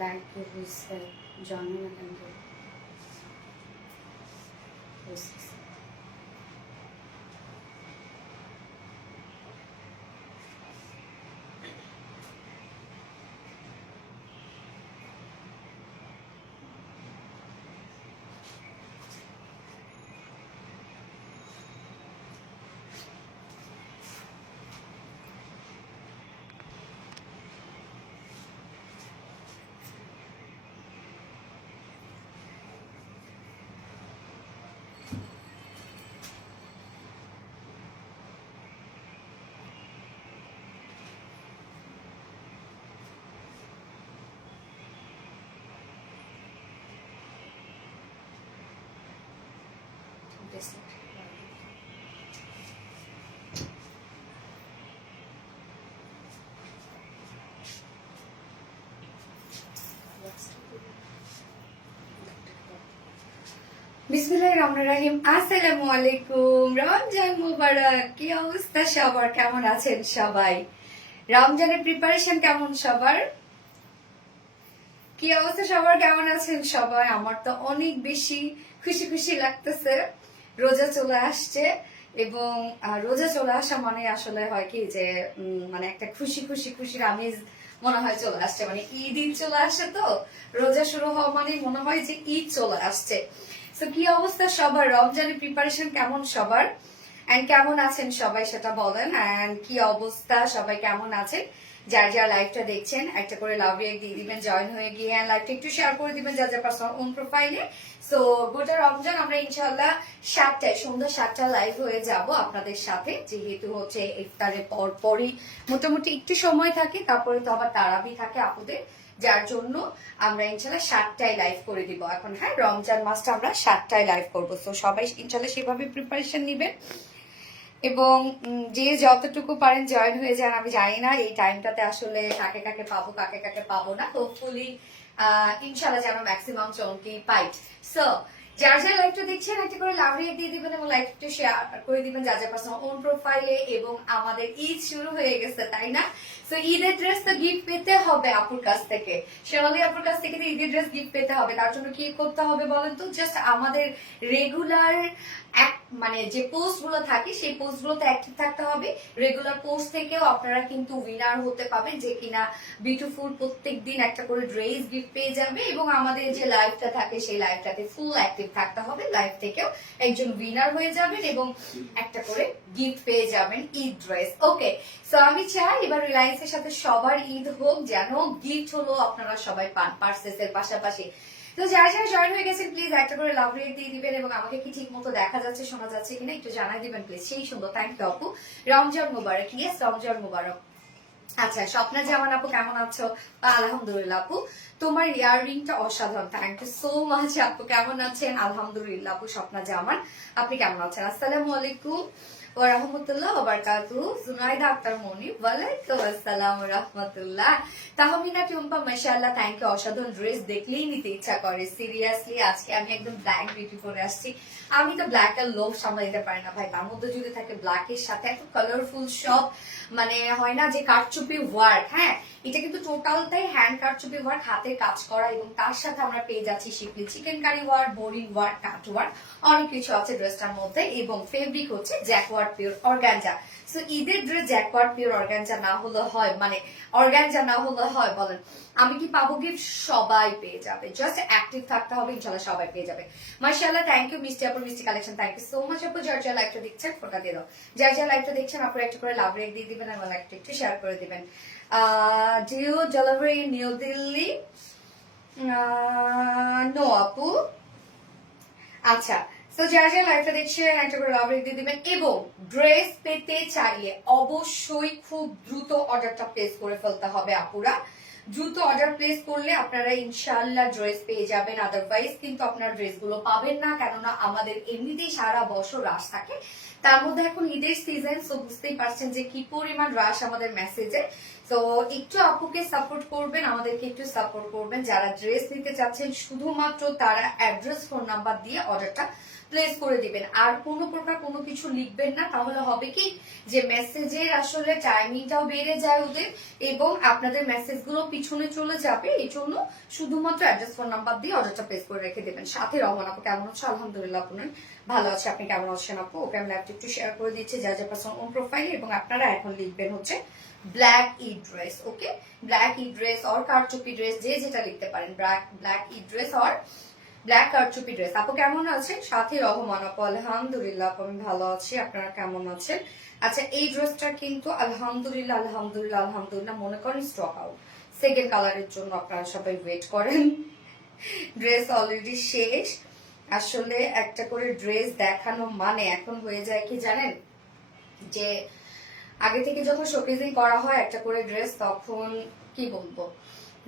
লাইকে হয়েছে জন্ম না কেন বিসমিল্লাহির রহমানির রহিম। আসসালামু আলাইকুম, রমজান মুবারক। কি অবস্থা সবার, কেমন আছেন সবাই? রমজানের প্রিপারেশন কেমন সবার? কি অবস্থা সবার, কেমন আছেন সবাই? আমার তো অনেক বেশি খুশি খুশি লাগতেছে। রোজা চলে আসছে এবং রোজা চলে আসা মানে আসলে হয় কি যে মানে একটা খুশি খুশি খুশির আমেজ মনে হয় চলে আসছে, মানে ঈদ চলে আসে। তো রোজা শুরু হওয়া মানে মনে হয় যে ঈদ চলে আসছে। তো কি অবস্থা সবার, রমজানের প্রিপারেশন কেমন সবার, এন্ড কেমন আছেন সবাই সেটা বলেন। এন্ড কি অবস্থা সবাই, কেমন আছেন? যার যার লাইভটা দেখছেন একটা করে লাভ রিয়েক্ট দিয়ে দিবেন, জয়েন হয়ে গিয়ে লাইভটা একটু শেয়ার করে দিবেন যার যার পার্সোনাল ওন প্রোফাইলে। সো গোটা রমজান আমরা ইনশাআল্লাহ 7টায় সন্ধ্যা 7টা লাইভ হয়ে যাব আপনাদের সাথে, যেহেতু হচ্ছে ইফতারের পর পরই মোটামুটি একটু সময় থাকে, তারপরে তো আবার তারাবি থাকে আপুদের, যার জন্য আমরা ইনশাল্লাহ 7টায় লাইভ করে দিব এখন। হ্যাঁ, রমজান মাসটা আমরা 7টায় লাইভ করবো। তো সবাই ইনশাল্লাহ সেভাবে প্রিপারেশন নিবেন এবং যে যতটুকু পারেন জয়েন হয়ে যান। আমি জানি না এই টাইমটাতে আসলে কাকে কাকে পাবো কাকে কাকে পাবো না, হোপফুলি ইনশাল্লাহ যেন ম্যাক্সিমাম জনকে পাই। সো যার যার লাইভটা দেখছেন একটা করে লাভ রিয়েক্ট দিয়ে দিবেন এবং লাইভটা শেয়ার করে দিবেন যার যার পার্সোনাল ওন প্রোফাইলে। এবং আমাদের ঈদ শুরু হয়ে গেছে, তাই না? সো ঈদের ড্রেস তো গিফট পেতে হবে আপুর কাছ থেকে, সোনালী আপুর কাছ থেকে তো ঈদের ড্রেস গিফট পেতে হবে। তার জন্য কি করতে হবে বলেন তো? জাস্ট আমাদের রেগুলার মানে যে পোস্ট গুলো থাকে সেই পোস্ট গুলোতে অ্যাক্টিভ থাকতে হবে। রেগুলার পোস্ট থেকেও আপনারা কিন্তু উইনার হতে পাবেন, যে কিনা বিউটিফুল প্রত্যেক দিন একটা করে ড্রেস গিফট পেয়ে যাবে। এবং আমাদের যে লাইভটা থাকে সেই লাইভটাতে ফুল অ্যাক্টিভ থাকতে হবে, লাইভ থেকেও একজন উইনার হয়ে যাবেন এবং একটা করে গিফট পেয়ে যাবেন ঈদ ড্রেস। ওকে, সো আমি চাই এবার রিলায়েন্সের সাথে সবার ঈদ হোক, যেন গিফট হলো আপনারা সবাই পান পার্সেসের পাশাপাশি। তো যারা যারা জয়েন হয়ে গেছেন প্লিজ একটা করে লাভ রেট দিয়ে দিবেন এবং আমাকে কি ঠিক মতো দেখা যাচ্ছে শোনা যাচ্ছে কিনা একটু জানাই দিবেন প্লিজ। সেই সুন্দর, থ্যাংক ইউ আপু। রমজান মুবারক। ইয়েস, রমজান মুবারক। আচ্ছা, স্বপ্না জামান আপু কেমন আছো? আলহামদুলিল্লাহ আপু, তোমার ইয়াররিংটা অসাধারণ। থ্যাংক ইউ সো মাচ আপু। কেমন আছেন? আলহামদুলিল্লাহ আপু। স্বপ্না জামান, আপনি কেমন আছেন? আসসালামু আলাইকুম ওয়া রাহমাতুল্লাহ ওয়া বারাকাতুহু। জুনাইদা আক্তার মনি, ওয়ালাইকুম আসসালাম ওয়া রাহমাতুল্লাহ। তাহমিনা টুম্পা, মাশাআল্লাহ, থ্যাংক ইউ। অসাধারণ ড্রেস, দেখলেই নিতে ইচ্ছা করে। সিরিয়াসলি আজকে আমি একদম ব্ল্যাক বিউটি পরে আসছি। আমি তো ব্ল্যাক এর লোভ সামলা দিতে পারি না ভাই, তার মধ্যে যদি থাকে ব্ল্যাকের সাথে এত কালারফুল সব, মানে হয় না যে কারচুপি ওয়ার্ক। হ্যাঁ, এটা কিন্তু টোটালটাই হ্যান্ড কারচুপি ওয়ার্ক, হাতের কাজ করা। এবং তার সাথে আমরা পেয়ে যাচ্ছি schiffli chikankari work, boring work, cut work, অনেক কিছু আছে ড্রেসটার মধ্যে। এবং ফেব্রিক হচ্ছে জ্যাকওয়ার্ড পিওর অর্গানজা। সো ঈদের ড্রেস জ্যাকওয়ার্ড পিওর অর্গানজা না হলে হয়, মানে অর্গানজা না হলে হয় বলেন? আমি কি পাবো গিফট? সবাই পেয়ে যাবে, জাস্ট অ্যাক্টিভ থাকতে হবে, ইনশাআল্লাহ সবাই পেয়ে যাবে। মাশাআল্লাহ, থ্যাংক ইউ মিষ্টি আপুর মিষ্টি collection, thank you so much আপু। যার যার লাইভটা দেখছেন ফোটা দিয়ে দাও, যার যার লাইভটা দেখছেন আপনারা একটা করে লাভ রেক দিয়ে দিবেন এবং একটা একটু শেয়ার করে দিবেন। Due delivery New Delhi? No আপু। আচ্ছা, তো যার যার লাইভটা দেখছেন একটা করে লাভ রেক দিয়ে দিবেন। এবং ড্রেস পেতে চাইলে অবশ্যই খুব দ্রুত অর্ডারটা প্লেস করে ফেলতে হবে আপুরা। দ্রুত অর্ডার প্লেস করলে আপনারা ইনশাআল্লাহ ড্রেস পেয়ে যাবেন, আদারওয়াইজ কিন্তু আপনারা ড্রেসগুলো পাবেন না, কেননা আমাদের এমনিতেই সারা বছর রাশ থাকে, তার মধ্যে এখন ঈদের সিজন। সো বুঝতেই পারছেন যে কি পরিমাণ রাশ আমাদের মেসেজে। তো একটু আপুকে সাপোর্ট করবেন, আমাদেরকে একটু সাপোর্ট করবেন। যারা ড্রেস নিতে চাচ্ছেন শুধুমাত্র তারা অ্যাড্রেস ফোন নাম্বার দিয়ে অর্ডারটা প্লেস করে দিবেন, আর কোনো প্রকার কোনো কিছু লিখবেন না। তাহলে হবে কি যে মেসেজের আসলে টাইমিংটাও বেড়ে যায় ওদের এবং আপনাদের মেসেজগুলো পিছনে চলে যাবে, এই জন্য শুধুমাত্র অ্যাড্রেস ফোন নাম্বার দিয়ে অর্ডারটা প্লেস করে রেখে দেবেন। সাথে রহমান আপু কেমন আছে? আলহামদুলিল্লাহ আপু ভালো আছে, আপনি কেমন আছেন আপু? ওকে আমি লাইভটা একটু শেয়ার করে দিচ্ছি যা যা পার্সন অন প্রোফাইল, এবং আপনারা এখন লিখবেন হচ্ছে black E dress. Okay, black E dress or কারচুপি ড্রেস, যে যেটা লিখতে পারেন, black E dress or black কারচুপি ড্রেস। আপু কেমন আছেন? সাথে রহমান আপু আলহামদুলিল্লাহ আপু আমি ভালো আছি, আপনারা কেমন আছেন? আচ্ছা, এই ড্রেসটা কিন্তু আলহামদুলিল্লাহ আলহামদুলিল্লাহ আলহামদুলিল্লাহ মনে করেন স্টক আউট। সেকেন্ড কালারের জন্য আপনারা সবাই ওয়েট করেন, ড্রেস অলরেডি শেষ। আসলে একটা করে ড্রেস দেখানো মানে এখন হয়ে যায় কি জানেন, যে আগে থেকে যখন শোকেজিং করা হয় একটা করে ড্রেস, তখন কি বলবো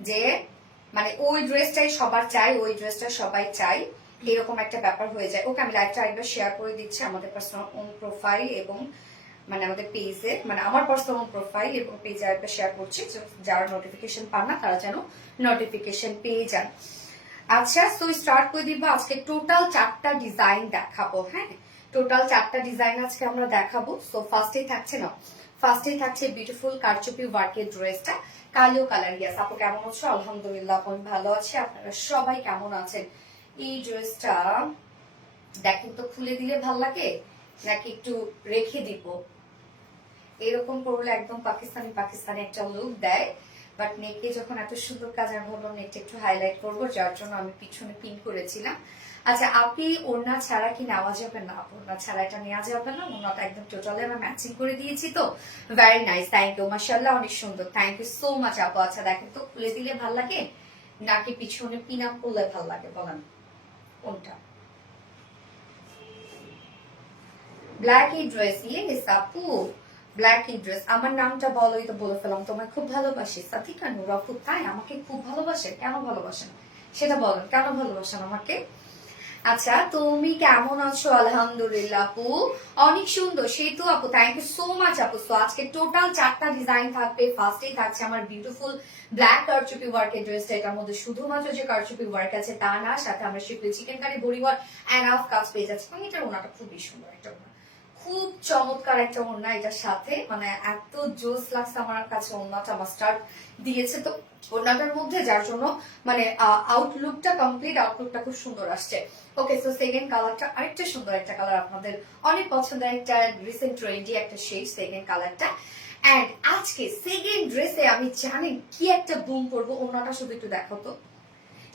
যে মানে ওই ড্রেসটাই সবার চাই, ওই ড্রেসটা সবাই চাই, এরকম একটা ব্যাপার হয়ে যায়। ওকে, আমি লাইভটা আরেকবার শেয়ার করে দিচ্ছি আমাদের পার্সোনাল ওন প্রোফাইল এবং মানে আমাদের পেজে, মানে আমার পার্সোনাল প্রোফাইল এবং পেজে আরেকবার শেয়ার করছি, যারা নোটিফিকেশন পান না তারা যেন নোটিফিকেশন পেয়ে যান। আচ্ছা, তো স্টার্ট করে দিব। আজকে টোটাল 4টা ডিজাইন দেখাবো। হ্যাঁ, টোটাল 4টা ডিজাইন আজকে আমরা দেখাবো। সো ফার্স্টেই থাকছে বিউটিফুল কারচুপি ওয়ার্কের ড্রেসটা, কালো কালার। ইয়াস আপু কেমন আছো? আলহামদুলিল্লাহ আমি ভালো আছি, আপনারা সবাই কেমন আছেন? এই ড্রেসটা দেখেন তো, খুলে দিলে ভাল লাগে নাকি একটু রেখে দিব? এরকম করলে একদম পাকিস্তানি পাকিস্তানি একটা লুক দেয়, বাট নেকে যখন এত সুন্দর কাজ, আমি ভাবলাম নেকটা একটু হাইলাইট করবো, যার জন্য আমি পিছনে পিন করেছিলাম। আচ্ছা, আপনি ওড়না ছাড়া কি নেওয়া যাবে? না, ওড়না ছাড়া এটা নেওয়া যাবে না, ওড়নাটা একদম টোটালি আমি ম্যাচিং করে দিয়েছি। তো ভেরি নাইস, থ্যাংক ইউ, মাশাআল্লাহ অনেক সুন্দর, থ্যাংক ইউ সো মাচ আপু। আচ্ছা দেখেন তো, খুলে দিলে ভাল লাগে নাকি পিছনে পিন আপ করলে ভাল লাগে, বলেন কোনটা? ব্ল্যাক ই ড্রেস, ইয়েস আপু ব্ল্যাক ই ড্রেস। আমার নামটা বলোই তো, বলে ফেলাম, তোমায় খুব ভালোবাসি। সাথিকা নূর আপু, তাই? আমাকে খুব ভালোবাসেন? কেন ভালোবাসেন সেটা বলেন, কেন ভালোবাসেন আমাকে? আচ্ছা, তুমি কেমন আছো? আলহামদুলিল্লাহ আপু অনেক সুন্দর, সেতু আপু থ্যাংক ইউ সো মাচ আপু। সো আজকে টোটাল 4টা ডিজাইন থাকবে। ফার্স্টেই থাকছে আমার বিউটিফুল ব্ল্যাক কারচুপি ওয়ার্কের ড্রেসটা। এটার মধ্যে শুধুমাত্র যে কারচুপি ওয়ার্ক আছে তা না, সাথে আমরা শিখলে চিকেন কারি বড়িওয়ার এনাফ কাজ পেয়ে যাচ্ছি। এবং এটার ওনাটা খুবই সুন্দর একটা ওনা, খুব চমৎকার একটা ওড়না এটার সাথে, মানে এত জোস লাগছে আমার কাছে। ওড়নাটা মাস্টার্ড দিয়েছে তো ওড়নাটার মধ্যে, যার জন্য মানে আউটলুকটা কমপ্লিট, আউটলুকটা খুব সুন্দর আসছে। ওকে, সো সেকেন্ড কালারটা আরেকটা সুন্দর একটা কালার, আপনাদের অনেক পছন্দের একটা রিসেন্ট ট্রেন্ডি একটা শেড সেকেন্ড কালারটা। এন্ড আজকে সেকেন্ড ড্রেসে আমি জানেন কি একটা বুম করবো, ওড়নাটা শুধু একটু দেখো তো,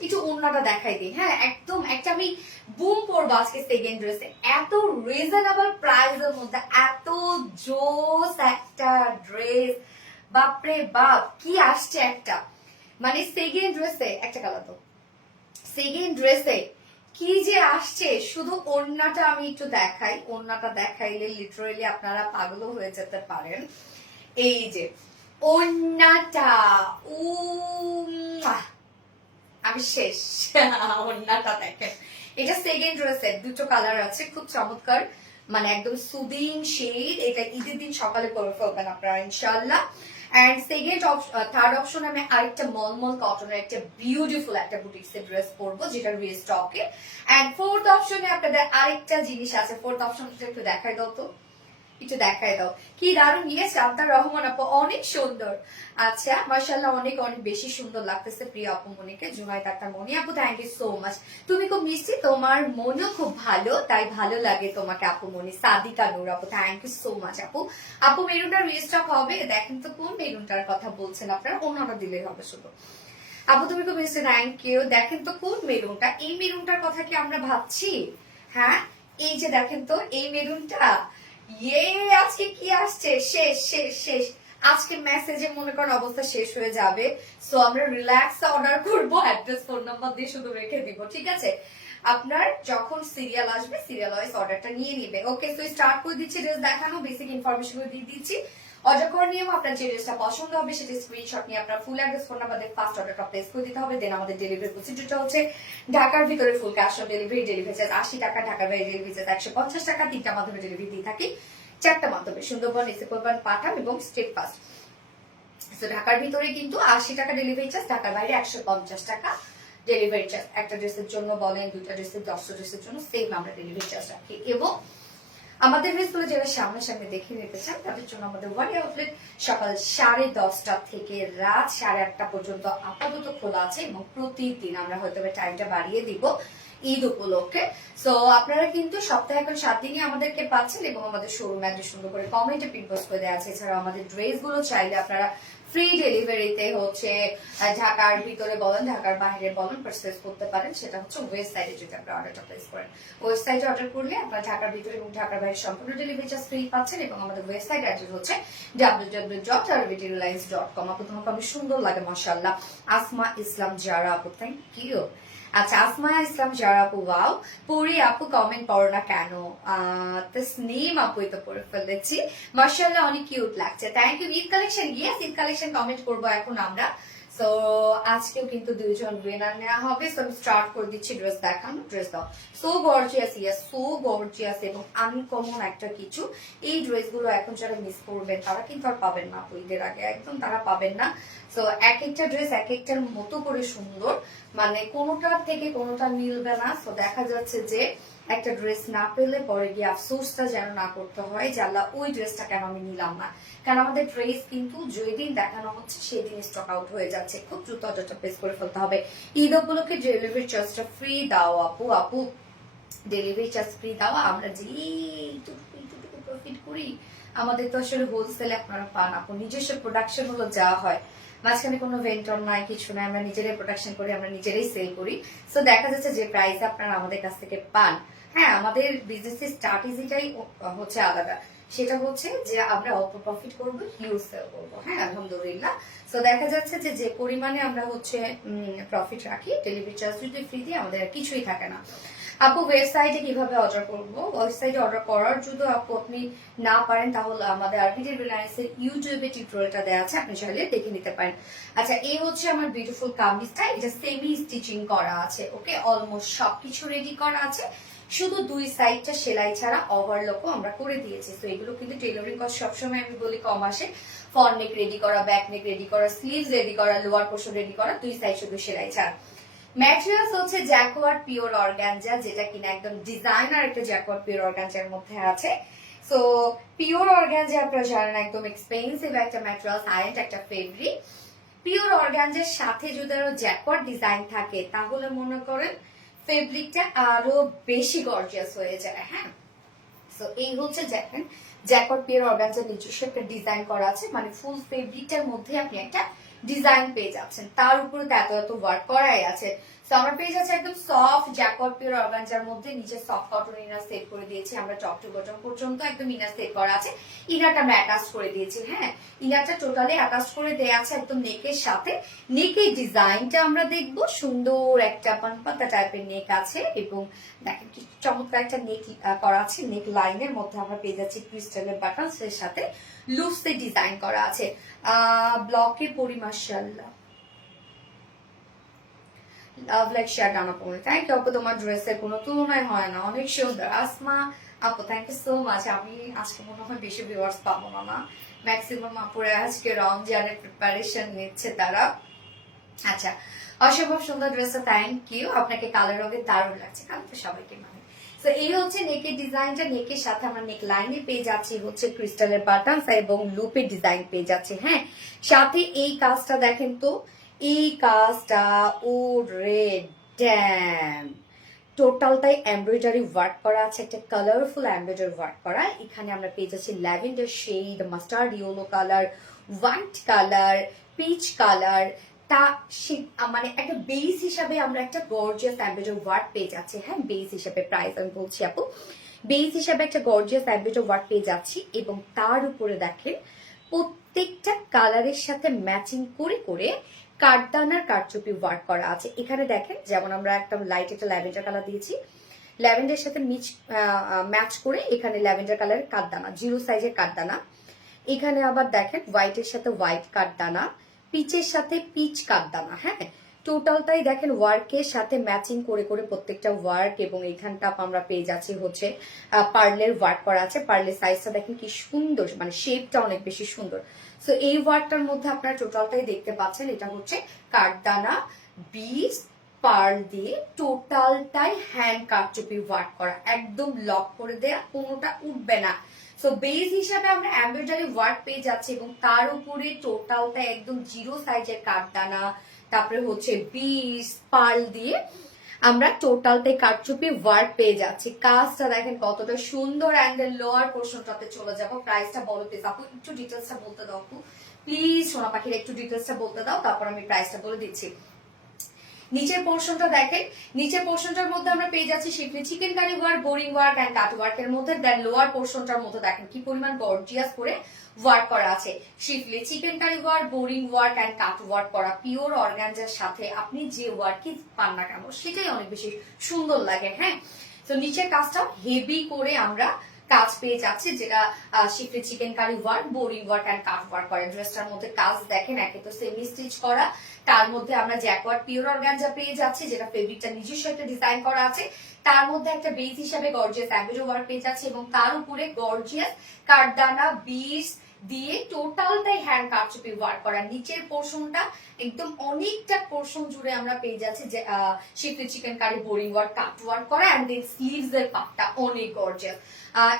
একটু ওড়নাটা দেখাই দিই। হ্যাঁ, একদম একটা আমি বুম পরবো আজকে সেকেন্ড ড্রেসে, এত রিজনেবল প্রাইসের মধ্যে এত জোস একটা ড্রেস, বাপরে বাপ কি আসছে একটা, মানে সেকেন্ড ড্রেসে একটা কালার তো, সেকেন্ড ড্রেসে কি যে আসছে। শুধু ওড়নাটা আমি একটু দেখাই, ওড়নাটা দেখাইলে লিটারালি আপনারা পাগল হয়ে যেতে পারেন। এই যে ওড়নাটা, আমি শেষ। ওড়নাটা দেখেন, এটা সেকেন্ড ড্রেসের দুটো কালার আছে, খুব চমৎকার, মানে একদম সুদিং শেড। এটা ঈদের দিন সকালে করে ফেলবেন আপনারা ইনশাআল্লাহ। এন্ড সেকেন্ড থার্ড অপশন আমি আরেকটা মলমল কটনের একটা বিউটিফুল একটা বুটিক্সের ড্রেস পরবো, যেটা রিস্টকে। এন্ড ফোর্থ অপশনে আপনাদের আরেকটা জিনিস আছে, ফোর্থ অপশনটা একটু দেখাই দাও তো, একটু দেখাই দাও, কি দারুণ। ইয়েস আবদার রহমান আপু অনেক সুন্দর। আচ্ছা, মাশাআল্লাহ অনেক অনেক বেশি সুন্দর লাগতেছে প্রিয় আপু মনিকে। জুনাইদ আক্তার মনি আপু থ্যাংক ইউ সো মাচ, তুমি খুব মিষ্টি, তোমার মনও খুব ভালো, তাই ভালো লাগে তোমাকে আপু মনি। সাদিকা নূর আপু থ্যাংক ইউ সো মাচ আপু। আপু মেরুনটা রিস্টক হবে, দেখেন তো কোন মেরুনটার কথা বলছেন আপনারা, অন্যটা দিলেই হবে শুধু। আপু তুমি খুব মিষ্টি, থ্যাংক ইউ। দেখেন তো কোন মেরুনটা, এই মেরুনটার কথা কি আমরা ভাবছি? হ্যাঁ, এই যে দেখেন তো এই মেরুনটা। ইয়ে, আজকে কি আসছে, শেষ শেষ শেষ, আজকে মেসেজে মনে করেন অবস্থা শেষ হয়ে যাবে। সো আমরা রিল্যাক্স অর্ডার করবো, অ্যাড্রেস ফোন নাম্বার দিয়ে শুধু রেখে দিব, ঠিক আছে? আপনার যখন সিরিয়াল আসবে সিরিয়াল ওয়াইজ অর্ডারটা নিয়ে নিবে। ওকে, সো স্টার্ট করে দিচ্ছি ড্রেস দেখানো, বেসিক ইনফরমেশন দিয়ে দিচ্ছি। অর্ডার করার নিয়ম, আপনার যে ড্রেসটা পছন্দ হবে সেটা স্ক্রিনশট নিয়ে আপনার ফুল অ্যাড্রেস ফোন নাম্বার দিয়ে ফার্স্ট অর্ডারটা প্লেস করে দিতে হবে। দেন আমাদের ডেলিভারি প্রসিডিউরটা হচ্ছে ঢাকার ভিতরে full cash on delivery, delivery charge 80 টাকা, ঢাকার বাইরে ডেলিভারি চার্জ 150 টাকা। 3টা মাধ্যমে ডেলিভারি দিয়ে থাকি, 4টা মাধ্যমে, সুন্দরবন, রিসিভেবল, পাঠান এবং স্টেট ফাস্ট। তো ঢাকার ভিতরে কিন্তু 80 টাকা ডেলিভারি চার্জ, ঢাকার বাইরে 150 টাকা ডেলিভারি চার্জ। একটা ড্রেসের জন্য বলেন, দুইটা ড্রেসের, 10টা ড্রেসের জন্য সেম আমরা ডেলিভারি চার্জ রাখি। এবং আমাদের ড্রেসগুলো যারা সামনাসামনি দেখে নিতে চান তাদের জন্য আমাদের ওয়ারি আউটলেট সকাল 10:30 থেকে রাত 8:30 পর্যন্ত আপাতত খোলা আছে এবং প্রতিদিন আমরা হয়তো টাইমটা বাড়িয়ে দিব ঈদ উপলক্ষে। সো আপনারা কিন্তু সপ্তাহে এখন 7 দিনই আমাদেরকে পাচ্ছেন এবং আমাদের শোরুম অ্যাড্রেস সুন্দর করে কমেন্টে পিন পোস্ট করে দেওয়া আছে। এছাড়া আমাদের ড্রেস গুলো চাইলে আপনারা ফ্রি ডেলিভারিতে হচ্ছে ঢাকার ভিতরে বলেন ঢাকার বাইরে বলেন পারচেজ করতে পারেন। সেটা হচ্ছে ওয়েবসাইটে যদি আপনারা অর্ডারটা প্লেস করেন, ওয়েবসাইটে অর্ডার করলে আপনারা ঢাকার ভিতরে এবং ঢাকার বাইরে সম্পূর্ণ ডেলিভারি চার্জ ফ্রি পাচ্ছেন এবং আমাদের ওয়েবসাইট অ্যাড্রেস হচ্ছে www.rvtreliance.com। আপু তোমাকে অনেক সুন্দর লাগে মাশাআল্লাহ। আসমা ইসলাম জারা আপু, থ্যাংক ইউ। আচ্ছা, আসমা ইসলাম জারা আপু, ওয়াও। পুরি আপু কমেন্ট পড়ো না কেন? তসনিম আপু তো পড়ে ফেলেছি, মাশাআল্লাহ অনেক কিউট লাগছে, thank you. Eid collection, yes Eid collection comment করবো এখন আমরা। সো আজকেও কিন্তু দুইজন উইনার নেওয়া হবে। সো আমি স্টার্ট করে দিচ্ছি ড্রেস দেখানো। ড্রেস দাও, so gorgeous, yes so gorgeous এবং আনকমন একটা কিছু। এই ড্রেসগুলো এখন যারা মিস করবেন তারা কিন্তু আর পাবেন না, ঈদের আগে একদম তারা পাবেন না। সো এক একটা ড্রেস এক একটার মতো করে সুন্দর, মানে কোনোটার থেকে কোনোটা মিলবে না। সো দেখা যাচ্ছে যে একটা ড্রেস না পেলে পরে গিয়ে আফসোসটা যেন না করতে হয় যে আল্লাহ ওই ড্রেসটা কেন আমি নিলাম না। কারণ আমাদের ড্রেস কিন্তু যেদিন দেখানো হচ্ছে সেদিন স্টক আউট হয়ে যাচ্ছে, খুব দ্রুত অর্ডারটা প্লেস করে ফেলতে হবে। ঈদ উপলক্ষে ডেলিভারি চার্জটা ফ্রি দাও আপু। আপু ডেলিভারি চার্জ ফ্রি দাও, আমরা যে এইটুকু প্রফিট করি আমাদের তো আসলে হোলসেলে আপনারা পান আপু। নিজস্ব প্রোডাকশন হলো যা হয়, মাঝখানে কোনো ভেন্টর নাই, কিছু নাই, আমরা নিজেরাই প্রোডাকশন করি, আমরা নিজেরাই সেল করি। সো দেখা যাচ্ছে যে প্রাইস আপনারা আমাদের কাছ থেকে পান। হ্যাঁ, আমাদের বিজনেসের স্ট্র্যাটেজিটাই হচ্ছে আলাদা, সেটা হচ্ছে যে আমরা অল্প প্রফিট করবো, হিউজ সেল করবো। হ্যাঁ আলহামদুলিল্লাহ। সো দেখা যাচ্ছে যে যে পরিমাণে আমরা হচ্ছে প্রফিট রাখি, ডেলিভারি চার্জ যদি ফ্রি দিই আমাদের আর কিছুই থাকে না। আপু ওয়েবসাইটে কিভাবে অর্ডার করবো? ওয়েবসাইটে অর্ডার করার যদি আপু আপনি না পারেন তাহলে আমাদের আরবিটের রিলায়েন্সের ইউটিউবে টিউটোরিয়ালটা দেওয়া আছে, আপনি চাইলে দেখে নিতে পারেন। আচ্ছা, এই হচ্ছে আমার বিউটিফুল কামিজটা, এটা সেমি স্টিচিং করা আছে। ওকে, অলমোস্ট সবকিছু রেডি করা আছে, শুধু দুই সাইডটা সেলাই ছাড়া ওভারলকও আমরা করে দিয়েছি। তো এগুলো কিন্তু টেইলরিং কস্ট সবসময় আমি বলি কম আসে। ফ্রন্ট নেক রেডি করা, ব্যাক নেক রেডি করা, স্লিভস রেডি করা, লোয়ার পোর্শন রেডি করা, দুই সাইড শুধু সেলাই ছাড়া। ম্যাটেরিয়ালস হচ্ছে জ্যাকওয়ার্ড পিওর অর্গানজা, যেটা কিনা একদম ডিজাইনার একটা জ্যাকওয়ার্ড পিওর অর্গানজার মধ্যে আছে। সো পিওর অর্গানজা আপনারা জানেন একদম এক্সপেন্সিভ একটা ম্যাটেরিয়ালস, হাই-এন্ড একটা ফেব্রিক। পিওর অর্গানজার সাথে যদি আরো জ্যাকওয়ার্ড ডিজাইন থাকে তাহলে মনে করেন ফেব্রিকটা আরো বেশি গর্জিয়াস হয়ে যায়। হ্যাঁ, সো এই হচ্ছে জ্যাকওয়ার্ড পিওর অর্গানজার নিজস্ব একটা ডিজাইন করা আছে, মানে ফুল ফেব্রিকটার মধ্যে আপনি একটা ডিজাইন পেয়ে যাচ্ছেন, তার উপরে তো এত এত ওয়ার্ক করাই আছে। সো আমরা পেয়ে যাচ্ছি একদম সফট জ্যাকওয়ার্ড পিওর অর্গানজার মধ্যে, নিচে সফট কটন ইনার সেট করে দিয়েছি আমরা, টপ টু বটম পর্যন্ত একদম ইনার সেট করা আছে। ইনারটা আমরা অ্যাটাচ করে দিয়েছি। হ্যাঁ, ইনারটা টোটালি অ্যাটাচ করে দেওয়া আছে একদম নেকের সাথে। নেকের ডিজাইনটা আমরা দেখবো, সুন্দর একটা পানপাতা টাইপের নেক আছে এবং দেখেন কি চমৎকার একটা নেক করা আছে। নেক লাইনের মধ্যে আমরা পেয়ে যাচ্ছি ক্রিস্টালের বাটনস এর সাথে লুপসে ডিজাইন করা আছে। ব্লকে পরি মাশাআল্লাহ, লাভ লাইক শেয়ার ডানা পরে, থ্যাংক ইউ আপু, তোমার ড্রেসের কোনো তুলনায় হয় না, অনেক সুন্দর। আসমা আপু থ্যাংক ইউ সো মাচ। আমি আজকে মনে হয় বেশি ভিউয়ার্স পাবো না, ম্যাক্সিমাম আপুরে আজকে রমজানের প্রিপারেশন নিচ্ছে তারা। আচ্ছা, অসম্ভব সুন্দর ড্রেসটা, থ্যাংক ইউ। আপনাকে কালো রঙের দারুণ লাগছে, কালো তো সবাইকে মানে। তো এই হচ্ছে নেকের ডিজাইনটা, নেকের সাথে আমরা নেক লাইনে পেয়ে যাচ্ছি হচ্ছে ক্রিস্টালের বাটনস এবং লুপের ডিজাইন পেয়ে যাচ্ছি। হ্যাঁ, সাথে এই কাজটা দেখেন তো, এই কাজটা ও রেড ড্যাম টোটালটাই এমব্রয়ডারি ওয়ার্ক করা আছে, একটা কালারফুল এমব্রয়ডারি ওয়ার্ক করা। এখানে আমরা পেয়ে যাচ্ছি lavender shade, mustard yellow colour, white colour, peach colour, তা মানে একটা বেস হিসাবে আমরা একটা গর্জিয়াস এমব্রয়ডারি ওয়ার্ক পেয়ে যাচ্ছি। হ্যাঁ, বেস হিসাবে প্রাইস আমি বলছি আপু, বেস হিসাবে একটা গর্জিয়াস এমব্রয়ডারি ওয়ার্ক পেয়ে যাচ্ছি এবং তার উপরে দেখেন প্রত্যেকটা কালারের সাথে ম্যাচিং করে করে কাঠদানার কারচুপি ওয়ার্ক করা আছে। এখানে দেখেন যেমন আমরা একটা লাইট একটা ল্যাভেন্ডার কালার দিয়েছি, ল্যাভেন্ডারের সাথে ম্যাচ করে এখানে ল্যাভেন্ডার কালারের কাঠদানা, 0 সাইজের কাঠদানা। এখানে আবার দেখেন হোয়াইটের সাথে হোয়াইট কাঠদানা, পিচের সাথে পিচ কাঠদানা। হ্যাঁ, টোটালটাই দেখেন ওয়ার্কের সাথে ম্যাচিং করে করে প্রত্যেকটা ওয়ার্ক এবং এইখানটা আমরা পেয়ে যাচ্ছি হচ্ছে পার্লের ওয়ার্ক করা আছে। পার্লের সাইজটা দেখেন কি সুন্দর, মানে শেপটা অনেক বেশি সুন্দর। সো এই ওয়ার্কটার মধ্যে আপনারা টোটালটাই দেখতে পাচ্ছেন, এটা হচ্ছে কাঠদানা, বিস, পার্ল দিয়ে টোটালটাই হ্যান্ড কারচুপি ওয়ার্ক করা, একদম লক করে দেয়া, কোনোটা উঠবে না। সো বেস হিসাবে আমরা এমব্রয়ডারি ওয়ার্ক পেয়ে যাচ্ছি এবং তার উপরে টোটালটা একদম জিরো সাইজের কাঠদানা, তারপরে হচ্ছে বিস পার্ল দিয়ে আমরা টোটালটাই কারচুপি ওয়ার্ক পেয়ে যাচ্ছি। কাজটা দেখেন কতটা সুন্দর। অ্যান্ড লোয়ার পোর্শনটাতে চলে যাবো। প্রাইসটা বলো প্লিজ আপু, একটু ডিটেলসটা বলতে দাও আপু প্লিজ। সোনা পাখির একটু ডিটেলসটা বলতে দাও, তারপর আমি প্রাইসটা বলে দিচ্ছি। নিচের পোর্শনটা দেখেন, নিচের পোর্শনটার মধ্যে আমরা পেয়ে যাচ্ছি schiffli chikankari work, boring work and cut ওয়ার্কের মধ্যে। দেন লোয়ার পোর্শনটার মধ্যে দেখেন কি পরিমাণ গর্জিয়াস করে ওয়ার্ক করা আছে। Schiffli chikankari work, boring work and cut work করা, পিওর অর্গানজার সাথে আপনি যে ওয়ার্কই পান না কেন সেটাই অনেক বেশি সুন্দর লাগে। হ্যাঁ, তো নিচের কাজটা হেভি করে আমরা কাজ পেয়ে যাচ্ছে, যেটা schiffli chikankari work, boring work and cut work করে। ড্রেসটার মধ্যে কাজ দেখেন, একে তো সেমি স্টিচ করা, তার মধ্যে আমরা জ্যাকওয়ার্ড পিওর অর্গানজা পেয়ে যাচ্ছি, যেটা ফেব্রিকটা নিজস্ব একটা ডিজাইন করা আছে। তার মধ্যে একটা বেস হিসাবে গর্জিয়াস এমব্রয়ডারি ওয়ার্ক পেয়ে যাচ্ছে এবং তার উপরে গর্জিয়াস কাঠদানা বিটস দিয়ে টোটালটাই হ্যান্ড কারচুপি ওয়ার্ক করা। নিচের পোর্শনটা একদম অনেকটা পোর্শন জুড়ে আমরা পেয়ে যাচ্ছি যে schiffli chikankari boring work cut work করা। এন্ড দেন স্লিভস এর পার্টটা অনেক গর্জিয়াস।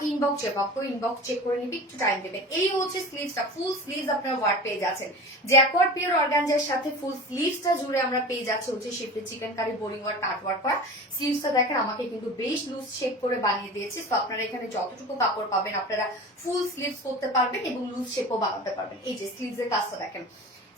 ইনবক্স চেক আপ করে, ইনবক্স চেক করে নিবি, একটু টাইম দেবেন। এই হচ্ছে স্লিভসটা, ফুল স্লিভস আপনারা ওয়ার্ক পেয়ে যাচ্ছেন। জ্যাকওয়ার্ড পিওর অর্গানজার সাথে ফুল স্লিভসটা জুড়ে আমরা পেয়ে যাচ্ছি হচ্ছে schiffli chikankari boring work cut work করা। স্লিভসটা দেখেন আমাকে কিন্তু বেশ লুজ শেপ করে বানিয়ে দিয়েছি। তো আপনারা এখানে যতটুকু কাপড় পাবেন আপনারা ফুল স্লিভস করতে পারবেন এবং লুজ শেপও বানাতে পারবেন। এই যে স্লিভস এর কাজটা দেখেন,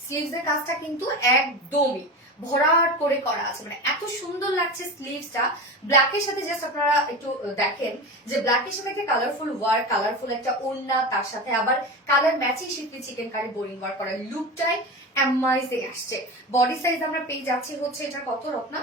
স্লিভস এর কাজটা কিন্তু একদমই ভরাট করে করা আছে, মানে এত সুন্দর লাগছে স্লিভসটা। ব্ল্যাকের সাথে জাস্ট আপনারা একটু দেখেন যে ব্ল্যাকের সাথে একটা কালারফুল ওয়ার্ক, কালারফুল একটা ওড়না, তার সাথে আবার colour matching শিফলি chikankari boring work করা, লুকটাই অ্যামাইজিং আসছে। বডি সাইজ আমরা পেয়ে যাচ্ছি হচ্ছে এটা কত রকনা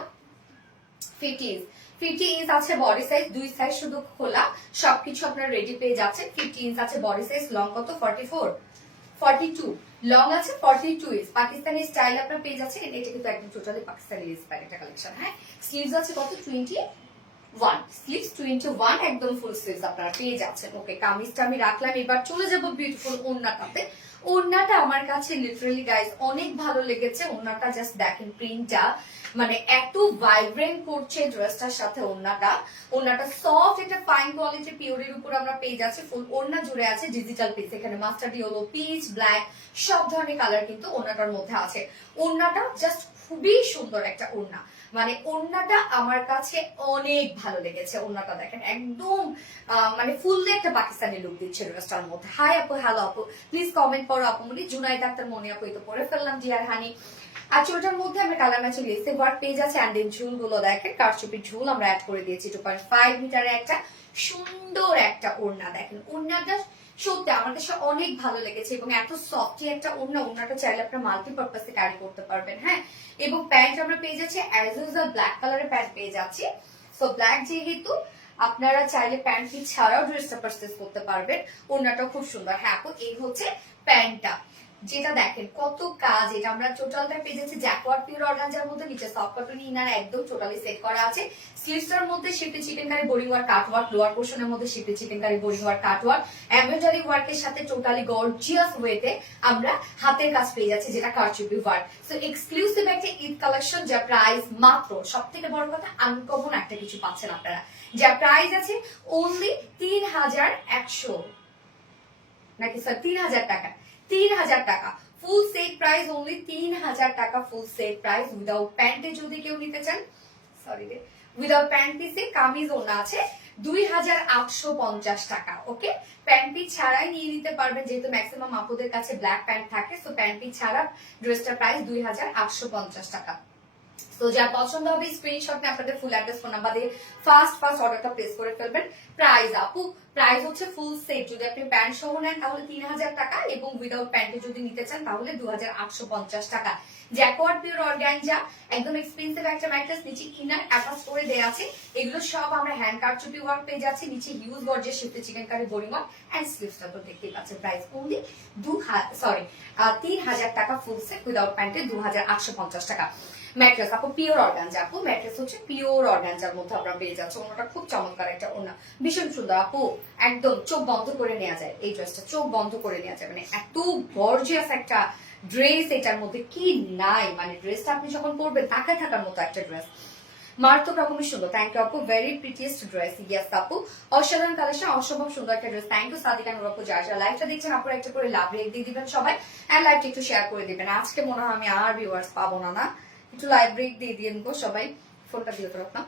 50 ইঞ্চ আছে বডি সাইজ, দুই সাইজ শুধু খোলা, সবকিছু আপনারা রেডি পেয়ে যাচ্ছেন। 50 ইঞ্চ আছে বডি সাইজ, লং কত 42 লং আছে, 42 ইঞ্চ পাকিস্তানি স্টাইল আপনারা পেয়ে যাচ্ছেন। এটা কিন্তু একদম টোটালি পাকিস্তানি ইন্সপায়ার্ড একটা কালেকশন। হ্যাঁ, স্লিভস আছে কত 21 স্লিভস 21, একদম ফুল স্লিভস আপনারা পেয়ে যাচ্ছেন। ওকে, কামিজটা আমি রাখলাম। এবার চলে যাব বিউটিফুল ওড়নাটাতে। ওড়নাটা আমার কাছে লিটারালি গাইস অনেক ভালো লেগেছে। ওড়নাটা জাস্ট দেখেন, প্রিন্টটা মানে এত ভাইব্রেন্ট করছে ড্রেসটার সাথে। ওড়নাটা সফট, একটা ফাইন কোয়ালিটির পিওরের উপর আমরা পেয়ে যাচ্ছি। ফুল ওড়না জুড়ে আছে ডিজিটাল পিস, এখানে মাস্টার্ড ইয়েলো, পিচ, ব্ল্যাক সব ধরনের কালার কিন্তু ওড়নাটার মধ্যে আছে। ওড়নাটা জাস্ট খুবই সুন্দর একটা ওড়না, মানে ওড়নাটা আমার কাছে অনেক ভালো লেগেছে। ওড়নাটা দেখেন একদম মানে ফুললি একটা পাকিস্তানি লুক দিচ্ছে ড্রেসটার মধ্যে। হাই আপু, হ্যালো আপু, প্লিজ কমেন্ট করো আপু মনি। জুনাইদ আক্তার মনি আপু তো পরে ফেললাম, ডিয়ার হানি। আঁচলটার মধ্যে আমরা কালার ম্যাচিং লেসে ওয়ার্ক পেয়ে যাচ্ছে। অ্যান্ড দেন ঝুলগুলো দেখেন, কারচুপির ঝুল আমরা অ্যাড করে দিয়েছি। 2.5 মিটারে একটা সুন্দর একটা ওড়না দেখেন। ওড়নাটা সত্যি আমার কাছে অনেক ভালো লেগেছে এবং এত সফটি একটা ওড়নাটা চাইলে আপনারা মাল্টিপারপাসে ক্যারি করতে পারবেন। হ্যাঁ, এবং প্যান্ট আমরা পেয়ে যাচ্ছি অ্যাজ ইউজুয়াল ব্ল্যাক কালারের প্যান্ট পেয়ে যাচ্ছি। সো ব্ল্যাক যেহেতু আপনারা চাইলে প্যান্ট পিস ছাড়াও ড্রেসটা পারচেজ করতে পারবেন। ওড়নাটাও খুব সুন্দর। হ্যাঁ আপু, এই হচ্ছে প্যান্টটা, যেটা দেখেন কত কাজ। এটা আমরা টোটালটা পেয়ে যাচ্ছি জ্যাকওয়ার্ড পিওর অর্গানজার মধ্যে, নিচে সফট কটন ইনার একদম টোটালি সেট করা আছে। স্লিভসটার মধ্যে schiffli chikankari boring work cut work, lower পোর্শনের মধ্যে schiffli chikankari boring work cut work, embroidery ওয়ার্কের সাথে টোটালি গর্জিয়াস ওয়েতে আমরা হাতের কাজ পেয়ে যাচ্ছি, যেটা কারচুপি ওয়ার্ক। সো এক্সক্লুসিভ একটা ঈদ কালেকশন, যা প্রাইস মাত্র, সব থেকে বড় কথা আনকমন একটা কিছু পাচ্ছেন আপনারা, যা প্রাইস আছে অনলি 3100 নাকি স্যার 3000 টাকা। 3000 টাকা ফুল সেট প্রাইস, অনলি 3000 টাকা ফুল সেট প্রাইস। উইদাউট প্যান্টে যদি কেউ নিতে চান, সরি রে, উইদাউট প্যান্ট পিসে কামিজ ওড়না আছে 2850 টাকা। ওকে, প্যান্ট পিস ছাড়াই নিয়ে নিতে পারবেন, যেহেতু ম্যাক্সিমাম আপুদের কাছে ব্ল্যাক প্যান্ট থাকে। সো প্যান্ট পিস ছাড়া ড্রেসটার প্রাইস 2850 টাকা। তো যা পছন্দ হবে স্ক্রিনশটে আপনাদের ফুল অ্যাড্রেস ফোন নাম্বার দিয়ে ফার্স্ট অর্ডারটা প্লেস করে ফেলবেন। প্রাইস আপু, প্রাইস হচ্ছে ফুল সেট যদি আপনি প্যান্ট সহ নেন তাহলে 3000 টাকা, এবং উইদাউট প্যান্টে যদি নিতে চান তাহলে 2850 টাকা। জ্যাকওয়ার্ড পিওর অর্গানজা, একদম এক্সপেন্সিভ একটা ম্যাট্রেস, নিচে ইনার অ্যাটাচ করে দেয়া আছে। এগুলো সব আমরা হ্যান্ড কারচুপি ওয়ার্ক পেয়ে যাচ্ছি। নিচে হিউজ গর্জিয়াস শিফটে chikankari boring work and স্লিভসটা তো দেখতেই পাচ্ছেন। প্রাইস অনলি 3000 টাকা ফুল সেট, উইদাউট প্যান্টে 2850 টাকা। ম্যাট্রেস আপু পিওর অর্গানজা, আপু ম্যাট্রেস হচ্ছে পিওর অর্গানজার মধ্যে আমরা পেয়ে যাচ্ছি। ওনাটা খুব চমৎকার একটা ওনা, ভীষণ সুন্দর আপু, একদম চোখ বন্ধ করে নেওয়া যায়। এই ড্রেসটা চোখ বন্ধ করে নেওয়া যায়, মানে এত গর্জিয়াস একটা ড্রেস এটার মধ্যে কি নাই, মানে ড্রেসটা আপনি যখন পরবেন তাকায় থাকার মতো একটা ড্রেস, মারাত্মক রকমের সুন্দর। থ্যাংক ইউ আপু, ভেরি প্রিটিয়েস্ট ড্রেস। ইয়েস আপু, অসাধারণ কালেকশন, অসম্ভব সুন্দর একটা ড্রেস। থ্যাংক ইউ সাদিকা নূর আপু। যারা যারা লাইভটা দেখছেন আপনারা একটা করে লাভ রেক দিয়ে দিবেন সবাই, এন্ড লাইভটা একটু শেয়ার করে দিবেন। আজকে মনে হয় আমি আর ভিউয়ার্স পাবো না, না একটু লাইভ ব্রেক দিয়ে দিন গো সবাই। ফোনটা দিয়ে তো না,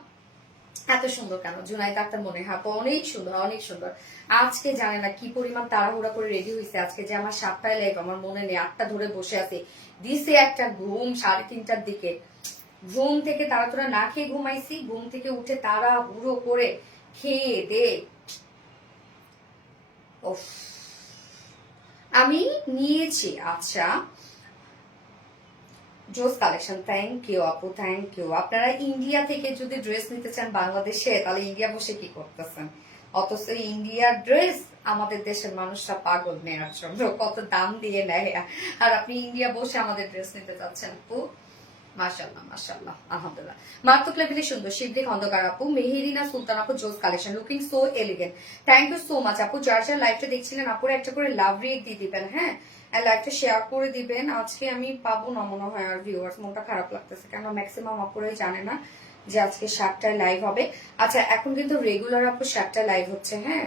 এত সুন্দর কেন জুনাইদ আক্তার মনে হয় আপু, অনেক সুন্দর অনেক সুন্দর। আজকে জানে না কি পরিমাণ তাড়াহুড়া করে রেডি হয়েছে, আজকে যে আমার 7টায় লাইভ আমার মনে নেই, 8টা ধরে বসে আছে, দিছে একটা ঘুম 3:30টার দিকে, ঘুম থেকে তাড়াতাড়ি না খেয়ে ঘুমাইছি, ঘুম থেকে উঠে তাড়া হুড়ো করে খেয়ে দে আমি নিয়েছি। আচ্ছা, জোস কালেকশন, থ্যাংক ইউ আপু, থ্যাংক ইউ। আপনারা ইন্ডিয়া থেকে যদি ড্রেস নিতে চান বাংলাদেশে, তাহলে ইন্ডিয়া বসে কি করতেছেন? অথচ ইন্ডিয়ার ড্রেস আমাদের দেশের মানুষরা পাগল নেওয়ার জন্য, কত দাম দিয়ে নেয়, আর আপনি ইন্ডিয়া বসে আমাদের ড্রেস নিতে চাচ্ছেন আপু। মাশাআল্লাহ মাশাআল্লাহ, আলহামদুলিল্লাহ, মারাত্মক লেভেলে সুন্দর। শিবলি খন্দকার আপু, মেহেরিনা সুলতান আপু, জোস collection, looking so elegant. Thank you so much আপু। যার যার লাইভটা দেখছিলেন আপুরা একটা করে লাভ রিয়েক্ট দিয়ে দিবেন, হ্যাঁ, লাইভটা শেয়ার করে দিবেন। আজকে আমি পাবো না মনে হয় আর ভিউয়ার্স, মনটা খারাপ লাগতেছে, কেন ম্যাক্সিমাম আপুরাই জানে না যে আজকে 7টায় লাইভ হবে। আচ্ছা, এখন কিন্তু রেগুলার আপু 7টায় লাইভ হচ্ছে, হ্যাঁ।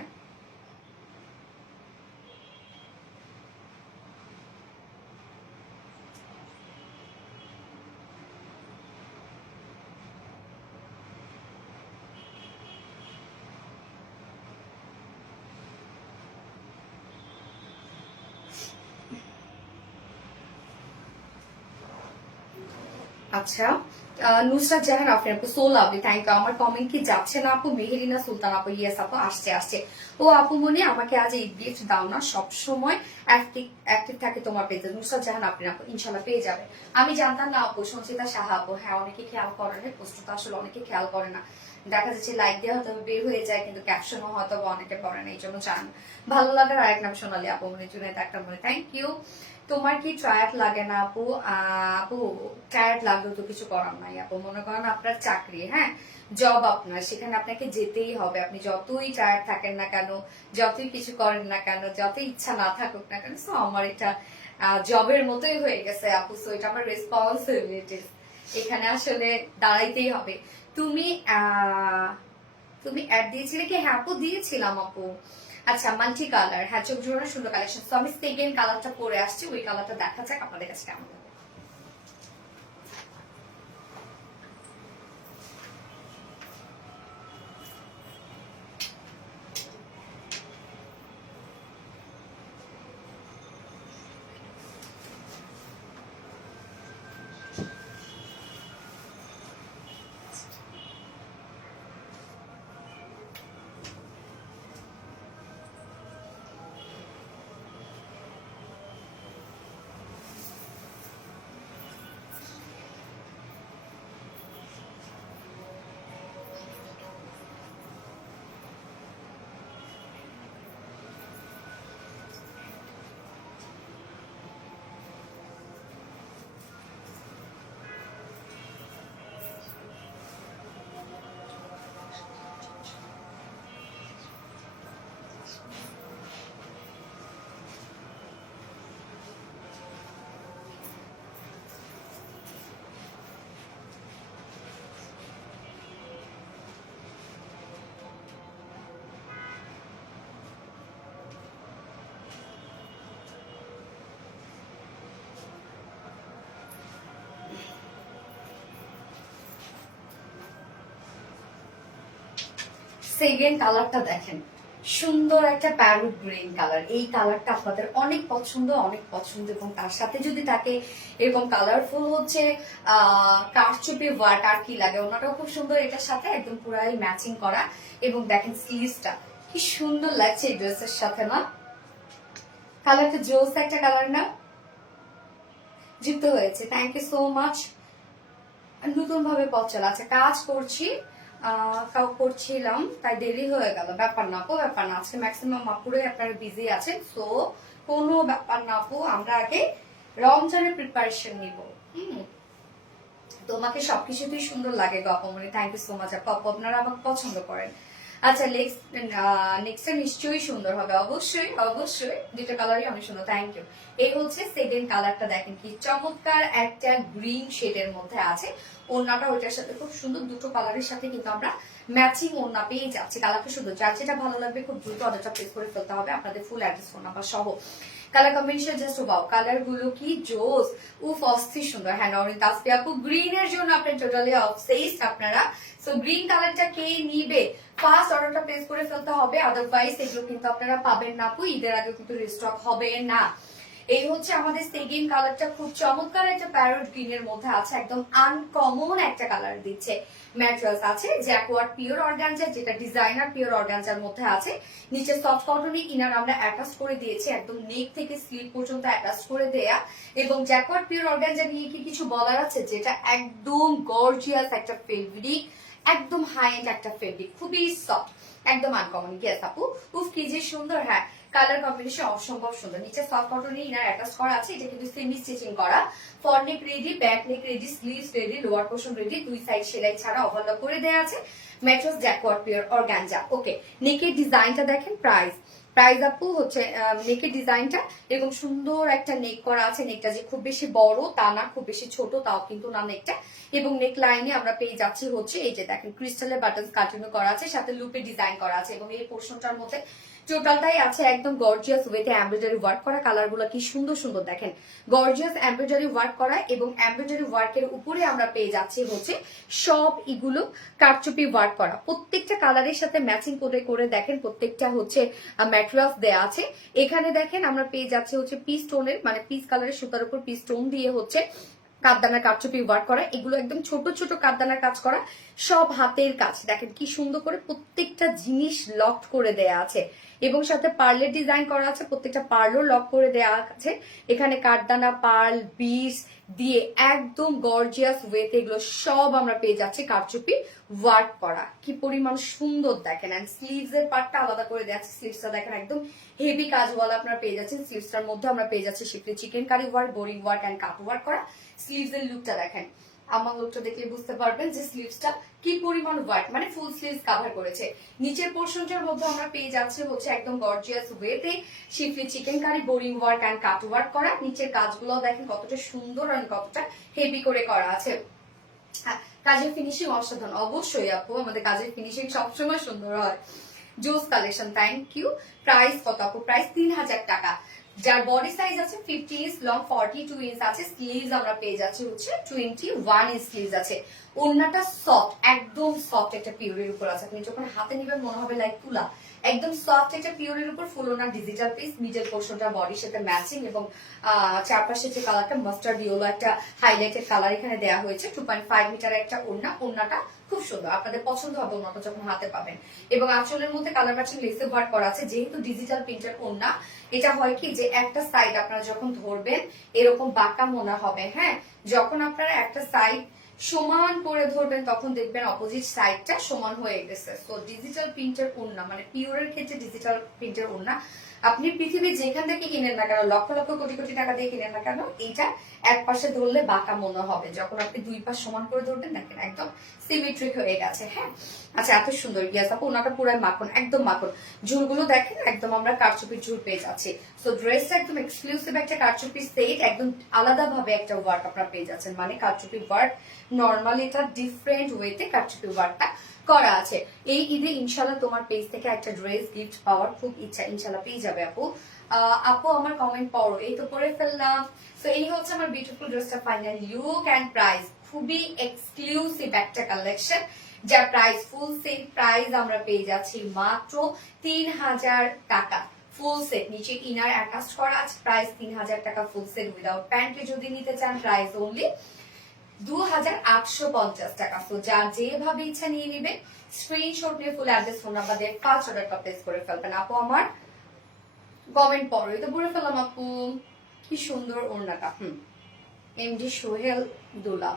আচ্ছা, নুসরাত জাহান আফরিন আপু, সো লাভলি, থ্যাংক ইউ। আমার কমেন্ট কি যাচ্ছে না আপু? মেহেরিনা সুলতান আপু, ইয়েস আপু, আসছে আসছে। ও আপু মনে আমাকে আজ এই গিফট দাও না, সব সময় অ্যাক্টিভ থাকে তোমার পেজে। নুসরাত জাহান আফরিন আপু, ইনশাল্লাহ পেয়ে যাবে। আমি জানতাম না আপু, সঞ্চিতা সাহা আপু, হ্যাঁ অনেকে খেয়াল করে না, পোস্টটা আসলে অনেকে খেয়াল করে না, দেখা যাচ্ছে লাইক দেওয়া হয়তো বের হয়ে যায়, কিন্তু ক্যাপশনও হয়তো অনেকে পড়ে না, এই জন্য চান। ভালো লাগার আরেক নাম সোনালি আপু, মনে জুনে একটা মনে, থ্যাংক ইউ। তোমার কি টায়ার্ড লাগে না আপু? আপু টায়ার্ড লাগলেও তো কিছু করার নাই আপু, মনে করেন আপনার চাকরি, হ্যাঁ, জব আপনার, সেখানে আপনাকে যেতেই হবে। আপনি যতই টায়ার্ড থাকেন না কেন, যতই কিছু করেন না কেন, যতই ইচ্ছা না থাকুক না কেন, সো আমার এটা জবের মতোই হয়ে গেছে আপু, সো এটা আমার রেসপন্সিবিলিটি, এখানে আসলে দাঁড়াইতেই হবে। তুমি তুমি অ্যাড দিয়েছিলে কি? হ্যাঁ আপু দিয়েছিলাম আপু। আচ্ছা, মাল্টি কালার, হ্যাঁ চোখ জোড়ানো সুন্দর কালেকশন। তো আমি সেকেন্ড কালারটা পরে আসছি, ওই কালারটা দেখা যাক আপনাদের কাছে কেমন লাগে। সেকেন্ড কালারটা দেখেন, সুন্দর একটা প্যারোট গ্রিন কালার। এই কালারটা আপনাদের অনেক পছন্দ, অনেক পছন্দ, এবং তার সাথে যদি থাকে এরকম কালারফুল হচ্ছে কারচুপি ওয়ার্ক, আর কি লাগে, ওনাটাও খুব সুন্দর, এটার সাথে একদম পুরাই ম্যাচিং করা। এবং দেখেন স্লিভসটা কি সুন্দর লাগছে এই ড্রেসের সাথে, না কালারটা জোস একটা কালার না, যুক্ত হয়েছে। Thank you so much. নতুন ভাবে পথ চলা, আচ্ছা কাজ করছি, করছিলাম তাই দেরি হয়ে গেল, ব্যাপার না আপু, ব্যাপার না, আজকে ম্যাক্সিমাম আপুরাই আপনারা বিজি আছেন, সো কোনো ব্যাপার না আপু, আমরা আগে রমজানের প্রিপারেশন নিব। তোমাকে সবকিছুতেই সুন্দর লাগে গো আপু, থ্যাংক ইউ সো মাচ আপু, আপনারা আমাকে পছন্দ করেন। আচ্ছা নেক্সটটা নিশ্চয়ই সুন্দর হবে, অবশ্যই অবশ্যই, দুটো কালারই অনেক সুন্দর। Thank you. এই হচ্ছে সেকেন্ড কালারটা, দেখেন কি চমৎকার একটা গ্রিন শেডের মধ্যে আছে। ওড়নাটা ওইটার সাথে খুব সুন্দর, দুটো কালারের সাথে কিন্তু আমরা ম্যাচিং ওড়না পেয়ে যাচ্ছি। কালারটা সুন্দর, যার যেটা ভালো লাগবে খুব দ্রুত অর্ডারটা প্লেস করে ফেলতে হবে, আপনাদের ফুল অ্যাড্রেস ফোন নাম্বার সহ। Colour combination just wow, colour গুলো কি জোস, উফ অস্থির সুন্দর। হ্যাঁ নরিন তাসফিয়া আপু, গ্রিন এর জন্য আপনি টোটালি অবসেসড আপনারা। সো গ্রিন কালারটা কে নিবে ফার্স্ট অর্ডারটা প্লেস করে ফেলতে হবে, আদারওয়াইজ এগুলো কিন্তু আপনারা পাবেন না আপু, ঈদের আগে কিন্তু রিস্টক হবে না। এই হচ্ছে আমাদের সেকেন্ড কালারটা, খুব চমৎকার একটা প্যারট গ্রিন এর মধ্যে আছে, একদম আনকমন একটা কালার দিচ্ছে। ম্যাটেরিয়ালস আছে জ্যাকওয়ার্ড পিওর অর্গানজা, যেটা ডিজাইনার পিওর অর্গানজার মধ্যে আছে। নিচে সফট কটনের ইনার আমরা অ্যাটাচ করে দিয়েছি, একদম নেক থেকে স্লিভ পর্যন্ত অ্যাটাচ করে দেয়া। এবং জ্যাকওয়ার্ড পিওর অর্গানজা নিয়ে কি কিছু বলার আছে, যেটা একদম গর্জিয়াস একটা ফেব্রিক, একদম হাই এন্ড একটা ফেব্রিক, খুবই সফট, একদম আনকমন। ইয়েস আপু, উফ কি যে সুন্দর। হ্যাঁ কালার কম্বিনেশন অসম্ভব সুন্দর। নিচে সফট কটনের ইনার অ্যাটাচ করা আছে, এটা কিন্তু সেমি স্টিচিং করা। Front neck ready, back neck ready, sleeves ready, lower portion ready, দুই সাইড সেলাই ছাড়া ওভারলক করে দেয়া আছে। Mattress jacquard pure organza. Okay, নেকের ডিজাইনটা দেখেন, প্রাইস আপু হচ্ছে নেকের ডিজাইনটা এরকম সুন্দর একটা নেক করা আছে। নেকটা যে খুব বেশি বড় তা না, খুব বেশি ছোট তাও কিন্তু না নেকটা। এবং নেক লাইনে আমরা পেয়ে যাচ্ছি হচ্ছে এই যে দেখেন ক্রিস্টালের বাটন কাটিং করা আছে, সাথে লুপে ডিজাইন করা আছে। এবং এই পোর্শনটার মধ্যে টোটালটাই আছে একদম গর্জিয়াস ওয়েতে এমব্রয়ডারি ওয়ার্ক করা। কালারগুলো কি সুন্দর সুন্দর দেখেন, গর্জিয়াস এমব্রয়ডারি ওয়ার্ক করা। এবং এমব্রয়ডারি ওয়ার্কের উপরে আমরা পেয়ে যাচ্ছি হচ্ছে সব এগুলো কারচুপি ওয়ার্ক করা। প্রত্যেকটা কালারের সাথে ম্যাচিং করে করে দেখেন প্রত্যেকটা হচ্ছে ম্যাটেরিয়ালস দেয়া আছে। এখানে দেখেন আমরা পেয়ে যাচ্ছি হচ্ছে পিস স্টোনের, মানে পিস কালারের সুতার উপর পিস স্টোন দিয়ে হচ্ছে কাঠদানার কারচুপি ওয়ার্ক করা। এগুলো একদম ছোট ছোট কাঠদানার কাজ করা, সব হাতের কাজ। দেখেন কি সুন্দর করে প্রত্যেকটা জিনিস লক করে দেয়া আছে। এবং সাথে পার্লের ডিজাইন করা আছে, প্রত্যেকটা পার্লও লক করে দেয়া আছে। এখানে কাঠদানা, পার্ল, বিস দিয়ে একদম গর্জিয়াস ওয়েতে এগুলো সব আমরা পেয়ে যাচ্ছি কারচুপি ওয়ার্ক করা। কি পরিমাণ সুন্দর দেখেন। এন্ড স্লিভস এর পার্টটা আলাদা করে দেওয়া আছে। স্লিভসটা দেখেন একদম হেভি কাজওয়ালা আপনারা পেয়ে যাচ্ছেন। স্লিভসটার মধ্যে আমরা পেয়ে যাচ্ছি schiffli chikankari work, boring work and cut work করা। স্লিভস এর লুকটা দেখেন, আমার লুকটা দেখলে বুঝতে পারবেন যে স্লিভসটা কি পরিমাণ ওয়ার্ক, মানে ফুল স্লিভস কভার করেছে। নিচের পোর্শনটার মধ্যে আমরা পেয়ে যাচ্ছি হচ্ছে একদম গর্জিয়াস ওয়েতে schiffli chikankari, boring work and cut work করা। নিচের কাজগুলো দেখেন কতটা সুন্দর আর কতটা হেভি করে করা আছে। কাজের ফিনিশিং অসাধারণ। অবশ্যই আপু, আমাদের কাজের ফিনিশিং সবসময় সুন্দর হয়। জোস কালেকশন, থ্যাংক ইউ। প্রাইস কত আপু? প্রাইস 3000 টাকা। যার বডি সাইজ আছে 50 ইঞ্চ, লং 42 ইঞ্চ আছে। স্লিভস আমরা পেয়ে যাচ্ছি হচ্ছে 21 ইঞ্চ স্লিভস আছে। ওড়নাটা সফট, একদম সফট একটা পিওরের উপর আছে। আপনি যখন হাতে নেবেন মনে হবে লাইক তুলা, একদম সফট একটা পিওরের উপর। ফুল ওড়না ডিজিটাল পিস, মিডল পোর্শনটা বডির সাথে ম্যাচিং। এবং চারপাশে যে কালারটা মাস্টার্ড ইয়েলো একটা হাইলাইটেড কালার এখানে দেওয়া হয়েছে। 2.5 মিটার একটা ওড়না। ওড়নাটা খুব সুন্দর, আপনাদের পছন্দ হবে ওড়নাটা যখন হাতে পাবেন। এবং আঁচলের মধ্যে কালার ম্যাচিং লেসে ওয়ার্ক করা আছে। যেহেতু ডিজিটাল প্রিন্টের ওড়না, এটা হয় কি যে একটা সাইড আপনারা যখন ধরবেন এরকম বাঁকা মনে হবে। হ্যাঁ, যখন আপনারা একটা সাইড সমান করে ধরবেন তখন দেখবেন অপোজিট সাইডটা সমান হয়ে গেছে। তো ডিজিটাল প্রিন্টের ওড়না, মানে পিওরের ক্ষেত্রে ডিজিটাল প্রিন্টের ওড়না আপনি পৃথিবীর যেখান থেকে কিনেন না কেন, লক্ষ লক্ষ কোটি কোটি টাকা দিয়ে কিনেন না কেন, এইটা এক পাশে ধরলে বাঁকা মনে হবে। যখন আপনি দুই পাশ সমান করে ধরবেন দেখেন একদম সিমেট্রিক হয়ে গেছে। হ্যাঁ, আচ্ছা এত সুন্দর। ইয়াস আপু, ওনাটা পুরো মাখন, একদম মাখন। ঝুলগুলো দেখেন একদম আমরা কারচুপির ঝুল পেয়ে যাচ্ছি। সো ড্রেসটা একদম এক্সক্লুসিভ একটা কারচুপি সেট, একদম আলাদা ভাবে একটা ওয়ার্ক আপনারা পেয়ে যাচ্ছেন। মানে কারচুপি ওয়ার্ক নর্মালি এটা ডিফারেন্ট ওয়েতে কারচুপি ওয়ার্কটা করা আছে। এই ঈদে ইনশাল্লাহ তোমার পেজ থেকে একটা ড্রেস গিফট পাওয়ার খুব ইচ্ছা, ইনশাল্লাহ পেয়ে যাবে আপু। আপু আমার কমেন্ট পড়ো, এই তো পড়ে ফেললাম। তো এই হচ্ছে আমার বিউটিফুল ড্রেসটা ফাইনাল লুক এন্ড প্রাইস। খুবই এক্সক্লুসিভ একটা কালেকশন, যার প্রাইস ফুল সেট প্রাইস আমরা পেয়ে যাচ্ছি মাত্র 3000 টাকা। ফুল সেট, নিচে ইনার অ্যাটাচ করা আছে। প্রাইস 3000 টাকা ফুল সেট উইদাউট প্যান্টে যদি নিতে চান প্রাইস অনলি 2850 টাকা। তো যার যেভাবে ইচ্ছা নিয়ে নিবে, স্ক্রিনশট নিয়ে ফুল অ্যাড্রেস ফোন নাম্বার দিয়ে ফার্স্ট অর্ডারটা প্লেস করে ফেলবেন। আপু আমার কমেন্ট পড়ো, এই তো পড়ে ফেললাম আপু। কি সুন্দর ওড়নাটা। এমডি সোহেল দুলা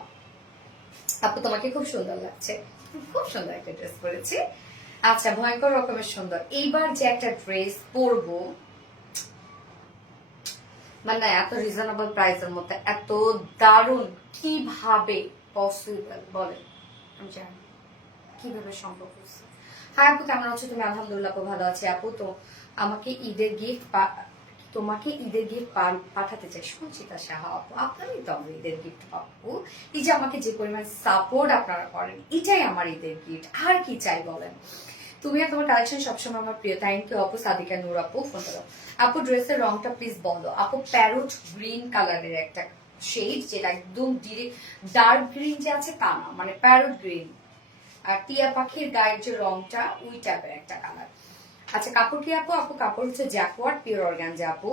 আপু, তোমাকে খুব সুন্দর লাগছে, খুব সুন্দর একটা ড্রেস পরেছি। আচ্ছা, ভয়ঙ্কর রকমের সুন্দর। এইবার যে একটা ড্রেস পরবো, মানে এত রিজনেবল প্রাইসের মধ্যে এত দারুণ, কিভাবে পসিবল বলেন? আমি জানি কিভাবে সম্ভব হচ্ছে। হ্যাঁ আপু কেমন আছো তুমি? আলহামদুলিল্লাহ আপু ভালো আছি আপু। তো আমাকে ঈদের গিফট তোমাকে ঈদের গিফট পাঠাতে চাই সঞ্চিতা সাহা আপু। আপনারই তো আমার ঈদের গিফট আপু। এই যে আমাকে যে পরিমাণ সাপোর্ট আপনারা করেন, এটাই আমার ঈদের গিফট। আর কি চাই বলেন? তুমি আর তোমার কালেকশন সবসময় আমার প্রিয়। থ্যাংক ইউ আপু। সাদিকা নূর আপু ফোন করো। আপু ড্রেসের রংটা প্লিজ বলো আপু। প্যারোট গ্রিন কালারের একটা শেড, যেটা একদম ডার্ক গ্রিন যে আছে তা না, মানে প্যারোট গ্রিন। আর টিয়া পাখির গায়ের যে রংটা ওই টাইপের একটা কালার। আচ্ছা কাপড় কি আপু? আপু কাপড় হচ্ছে জ্যাকওয়ার্ড পিওর অর্গানজা আপু।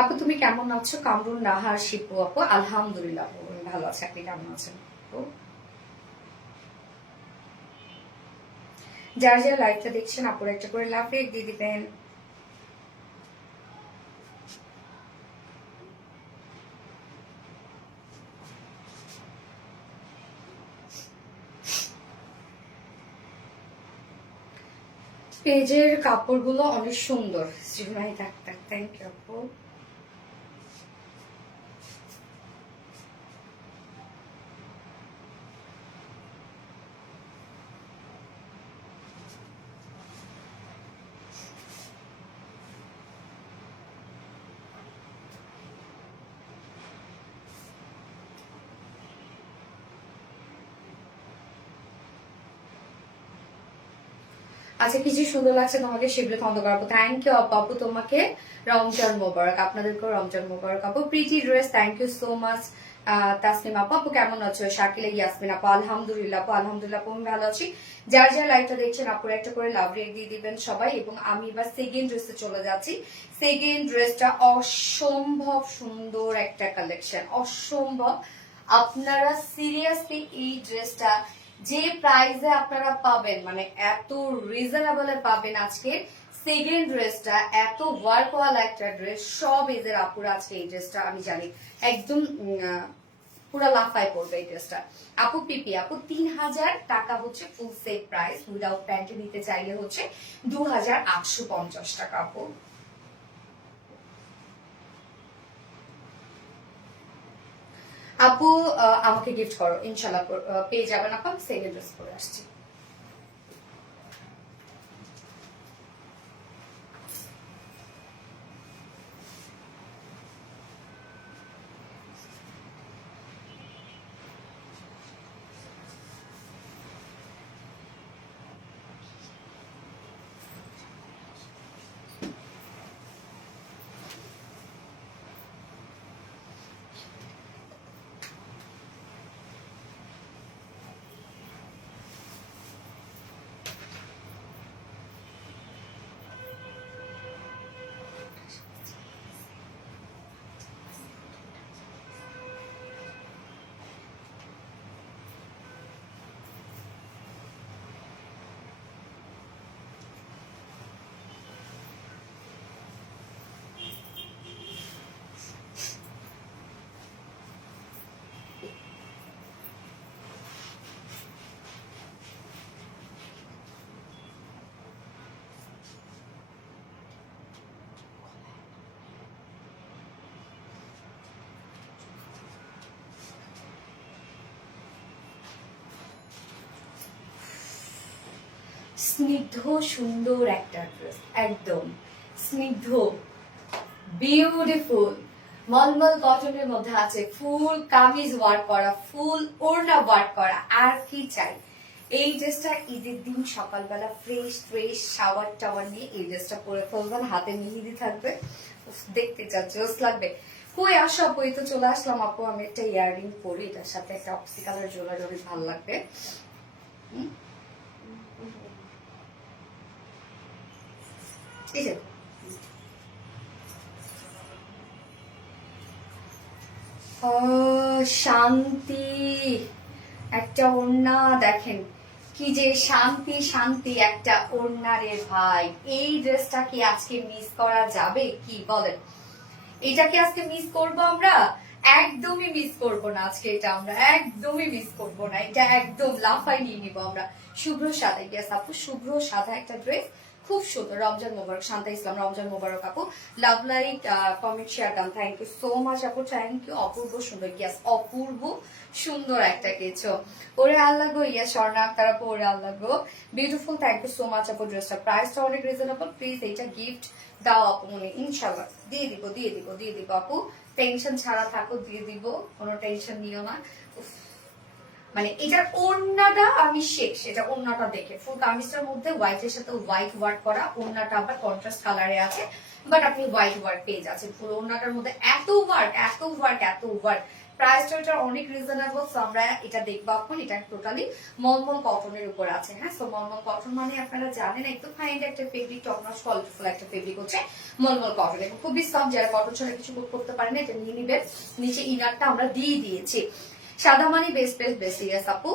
আপু তুমি কেমন আছো? কামরুন নাহার শিপু আপু। আলহামদুলিল্লাহ আপু আমি ভালো আছি। আপনি কেমন আছেন আপু? যারা যারা লাইভটা দেখছেন আপুর একটা করে লাভ রেট দিয়ে দিবেন। পেজের কাপড়গুলো অনেক সুন্দর। শ্রীমাই ডাক্তার থ্যাংক ইউ আপু। আচ্ছা কি যে সুন্দর লাগছে তোমাকে শিবলি খন্দকার আপু। থ্যাংক ইউ আপু। আপু তোমাকে রমজান মোবারক। আপনাদেরকেও রমজান মোবারক আপু। Pretty dress thank you so much. Tasnim আপু। আপু কেমন আছো? শাকিলা ইয়াসমিন আপু। আলহামদুলিল্লাহ আপু। আলহামদুলিল্লাহ আপু আমি ভালো আছি। যার যার লাইভটা দেখছেন আপুর একটা করে লাভ রেট দিয়ে দিবেন সবাই। এবং আমি এবার সেকেন্ড ড্রেসে চলে যাচ্ছি। সেকেন্ড ড্রেসটা অসম্ভব সুন্দর একটা কালেকশন, অসম্ভব। আপনারা সিরিয়াসলি এই ড্রেসটা যে প্রাইসে আপনারা পাবেন, মানে এত রিজনেবলে পাবেন আজকে সেকেন্ড ড্রেসটা। এত ওয়ার্কওয়ালা একটা ড্রেস, সব এজের আপুরা আজকে এই ড্রেসটা আমি জানি একদম পুরো লাফায় পড়বে এই ড্রেসটা। আপু পিপি আপু 3000 টাকা হচ্ছে ফুল সেট প্রাইস। উইদাউট প্যান্টে নিতে চাইলে হচ্ছে 2850 টাকা আপু। আপু আমাকে গিফট করো ইনশাল্লাহ পেয়ে যাবেন আপু। আমি সেকেন্ড ড্রেস পরে আসছি। স্নিগ্ধ সুন্দর একটা ড্রেস, একদম স্নিগ্ধ বিউটিফুল মলমল কটনের মধ্যে আছে, ফুল কামিজ ওয়ার্ক করা, ফুল ওড়না ওয়ার্ক করা। আর কি চাই? এই ড্রেসটা ঈদের দিন সকালবেলা ফ্রেশ ফ্রেশ শাওয়ার টাওয়ার নিয়ে এই ড্রেসটা পরে ফেলবেন, হাতে মেহেদি থাকবে, দেখতে যা জোস লাগবে। কই আসো আপু? এই তো চলে আসলাম আপু। আমি একটা ইয়াররিং পরি, এটার সাথে একটা অক্সি কালার জুয়েলারি অনেক ভালো লাগবে। এই যে শান্তি একটা ওড়না দেখেন, কি যে শান্তি শান্তি একটা ওড়না রে ভাই। এই ড্রেসটা কি আজকে মিস করা যাবে? কি বলেন? এটা কি আজকে মিস করবো আমরা? একদমই মিস করবো না আজকে, এটা আমরা একদমই মিস করবো না, এটা একদম লাফাই নিয়ে নিবো আমরা। শুভ্র সাদা, ইয়েস আপু, শুভ্র সাদা একটা ড্রেস, খুব সুন্দর। রমজান মোবারক, শান্তা ইসলাম, রমজান মোবারক আপু। লাভ লাইক কমেন্ট শেয়ার দাম, থ্যাংক ইউ সো মাচ আপু, থ্যাংক ইউ। অপূর্ব সুন্দর, ইয়েস অপূর্ব সুন্দর একটা কিছু। ওরে আল্লাহ গো, ইয়েস স্বর্ণা আক্তার আপু, ওরে আল্লাহ গো, beautiful, thank you so much আপু। ড্রেসটা প্রাইসটা অনেক রিজনেবল, প্লিজ এইটা গিফট দাও আপু মনে, ইনশাল্লাহ দিয়ে দিব দিয়ে দিব দিয়ে দিব আপু, টেনশন ছাড়া থাকো, দিয়ে দিব, কোনো টেনশন নিও না। উফ, মানে এটার ওড়নাটা আমি শেষ, এটা ওড়নাটা দেখে ফুল কামিজটার মধ্যে হোয়াইটের সাথে হোয়াইট ওয়ার্ক করা, ওড়নাটা আবার কন্ট্রাস্ট কালারে আছে, বাট আপনি হোয়াইট ওয়ার্ক পেয়ে যাচ্ছেন ফুল ওড়নাটার মধ্যে, এত ওয়ার্ক এত ওয়ার্ক এত ওয়ার্ক। প্রাইসটা এটা অনেক রিজনেবল, সো আমরা এটা দেখবো এখন। এটা টোটালি মলমল কটনের উপর আছে, হ্যাঁ। সো মলমল কটন মানে আপনারা জানেন একদম ফাইন একটা ফেব্রিক, টপ নচ কোয়ালিটিফুল একটা ফেব্রিক হচ্ছে মলমল কটন, এবং খুবই সফট, যারা কটন ছাড়া কিছু করতে পারেন এটা নিয়ে নিবেন। নিচে ইনারটা আমরা দিয়ে দিয়েছি, সাদা মানি বেস্ট বেস্ট বেস্ট, ইয়েস আপু,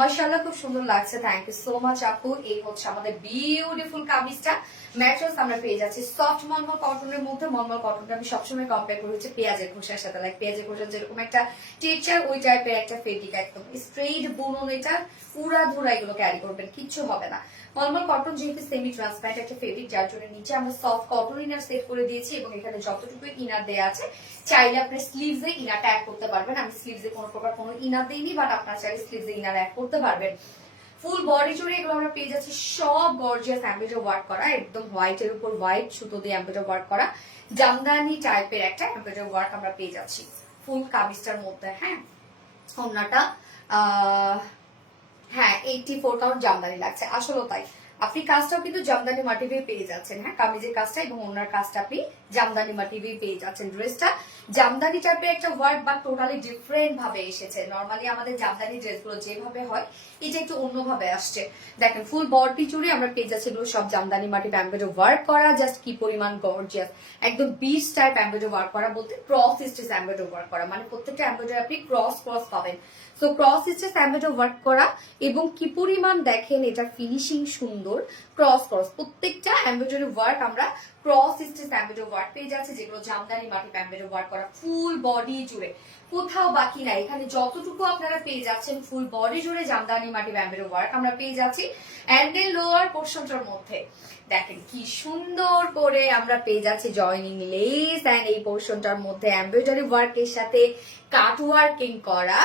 মাশাআল্লাহ খুব সুন্দর লাগছে, থ্যাংক ইউ সো মাচ আপু। এই হচ্ছে আমাদের বিউটিফুল কামিজটা। ম্যাট্রেস আমরা পেয়ে যাচ্ছি সফট মলমল কটনের মধ্যে। মলমল কটনটা আমি সবসময় কম্পেয়ার করি হচ্ছে পেঁয়াজের খোসার সাথে, লাইক পেঁয়াজের খোসার যেরকম একটা টেক্সচার, ওই টাইপের একটা ফেব্রিক, একদম স্ট্রেইট বুনন, এটা পুরা ধুরা এগুলো ক্যারি করবেন, কিচ্ছু হবে না। মলমল কটন যেহেতু সেমি ট্রান্সপারেন্ট একটা ফেব্রিক, যার জন্য নিচে আমরা সফট কটন ইনার সেট করে দিয়েছি, এবং এখানে যতটুকু ইনার দেয়া আছে চাইলে আপনার স্লিভসে ইনারটা অ্যাড করতে পারবেন। আমি স্লিভসে কোনো প্রকার কোনো ইনার দিইনি, বাট আপনারা চাইলে স্লিভসে ইনার অ্যাড করতে পারবেন। ফুল বডি জুড়ে এগুলো আমরা পেয়ে যাচ্ছি সব গর্জিয়াস এমব্রয়ডারি ওয়ার্ক করা, একদম হোয়াইট এর উপর হোয়াইট সুতো দিয়ে এমব্রয়ডারি ওয়ার্ক করা, জামদানি টাইপের একটা এমব্রয়ডারি ওয়ার্ক আমরা পেয়ে যাচ্ছি ফুল কামিজটার মধ্যে, হ্যাঁ। ওড়নাটা হ্যাঁ 84 কাউন্ট জামদানি লাগছে, আসলে তাই। আপনি কাজটাও কিন্তু জামদানি মাটিভি পেয়ে যাচ্ছেন, হ্যাঁ। কামিজের কাজটা এবং ওনার কাজটা আপনি জামদানি মাটিভি পেয়ে যাচ্ছেন। ড্রেসটা জামদানি টাইপের একটা ওয়ার্ক, বা টোটালি ডিফারেন্ট ভাবে এসেছে। নরমালি আমাদের জামদানি ড্রেসগুলো যেভাবে হয়, এটা একটু অন্যভাবে আসছে। দেখেন ফুল বডি জুড়ে আমরা পেয়ে যাচ্ছি এগুলো সব জামদানি মাটি এমব্রয়ডারি ওয়ার্ক করা, জাস্ট কি পরিমাণ গর্জিয়াস, একদম বিচ টাইপ এমব্রয়ডারি ওয়ার্ক করা, বলতে ক্রস স্টিচ এমব্রয়ডারি ওয়ার্ক করা, মানে প্রত্যেকটা এমব্রয়ডারি আপনি ক্রস ক্রস পাবেন। So cross stitch embroidery work করা, এবং কি পরিমাণ দেখেন এটা ফিনিশিং সুন্দর, ক্রস ক্রস প্রত্যেকটা এমব্রয়ডারি ওয়ার্ক আমরা ক্রস স্টিচ এমব্রয়ডারি ওয়ার্ক পেয়ে যাচ্ছে, যেগুলো জামদানি মাটি এমব্রয়ডারি ওয়ার্ক করা ফুল বডি জুড়ে, কোথাও বাকি নাই। এখানে যতটুকু আপনারা পেয়ে যাচ্ছেন ফুল বডি জুড়ে জামদানি মাটি এমব্রয়ডারি ওয়ার্ক আমরা পেয়ে যাচ্ছি। এন্ড দেন লোয়ার পোর্শনটার মধ্যে দেখেন কি সুন্দর করে আমরা পেয়ে যাচ্ছি জয়নিং লেস, এন্ড এই পোর্শনটার মধ্যে এমব্রয়ডারি ওয়ার্কের সাথে কাট ওয়ার্কিং করা।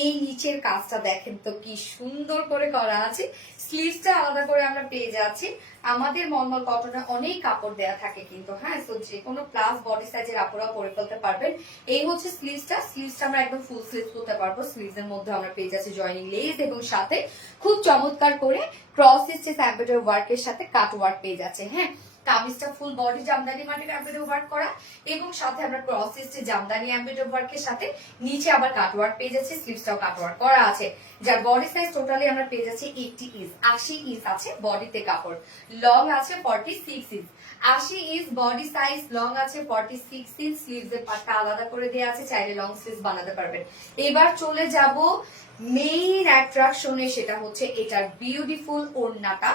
এই নিচের কাজটা দেখেন তো কি সুন্দর করে করা আছে। স্লিভসটা আলাদা করে আমরা পেয়ে যাচ্ছি। আমাদের মলমল কটনে অনেক কাপড় দেয়া থাকে কিন্তু, হ্যাঁ। তো যে কোনো প্লাস বডি সাইজের আপুরাও পরে ফেলতে পারবেন। এই হচ্ছে স্লিভসটা, স্লিভসটা আমরা একদম ফুল স্লিভ করতে পারবো। স্লিভস এর মধ্যে আমরা পেয়ে যাচ্ছি জয়নিং লেস, এবং সাথে খুব চমৎকার করে ক্রস স্টিচ এমব্রয়ডারি ওয়ার্কের সাথে কাট ওয়ার্ক পেয়ে যাচ্ছে, হ্যাঁ। কামিজটা ফুল বডি জামদানি মাটির এমব্রয়ডারি ওয়ার্ক করা, এবং সাথে আমরা ক্রস স্টিচ জামদানি এমব্রয়ডারি ওয়ার্কের সাথে নিচে আবার কাট ওয়ার্ক পেয়ে যাচ্ছি। স্লিভসটাও কাট ওয়ার্ক করা আছে, যার বডি সাইজ টোটালি আমরা পেয়ে যাচ্ছি 80 ইঞ্চ, 80 ইঞ্চ আছে বডিতে কাপড়, লং আছে 46 inch, 80 inch body size, long আছে 46 ইঞ্চ। স্লিভস এর পাটটা আলাদা করে দেওয়া আছে, চাইলে লং স্লিভস বানাতে পারবেন। এবার চলে যাব মেইন অ্যাট্রাকশনে, সেটা হচ্ছে এটার বিউটিফুল ওড়নাটা।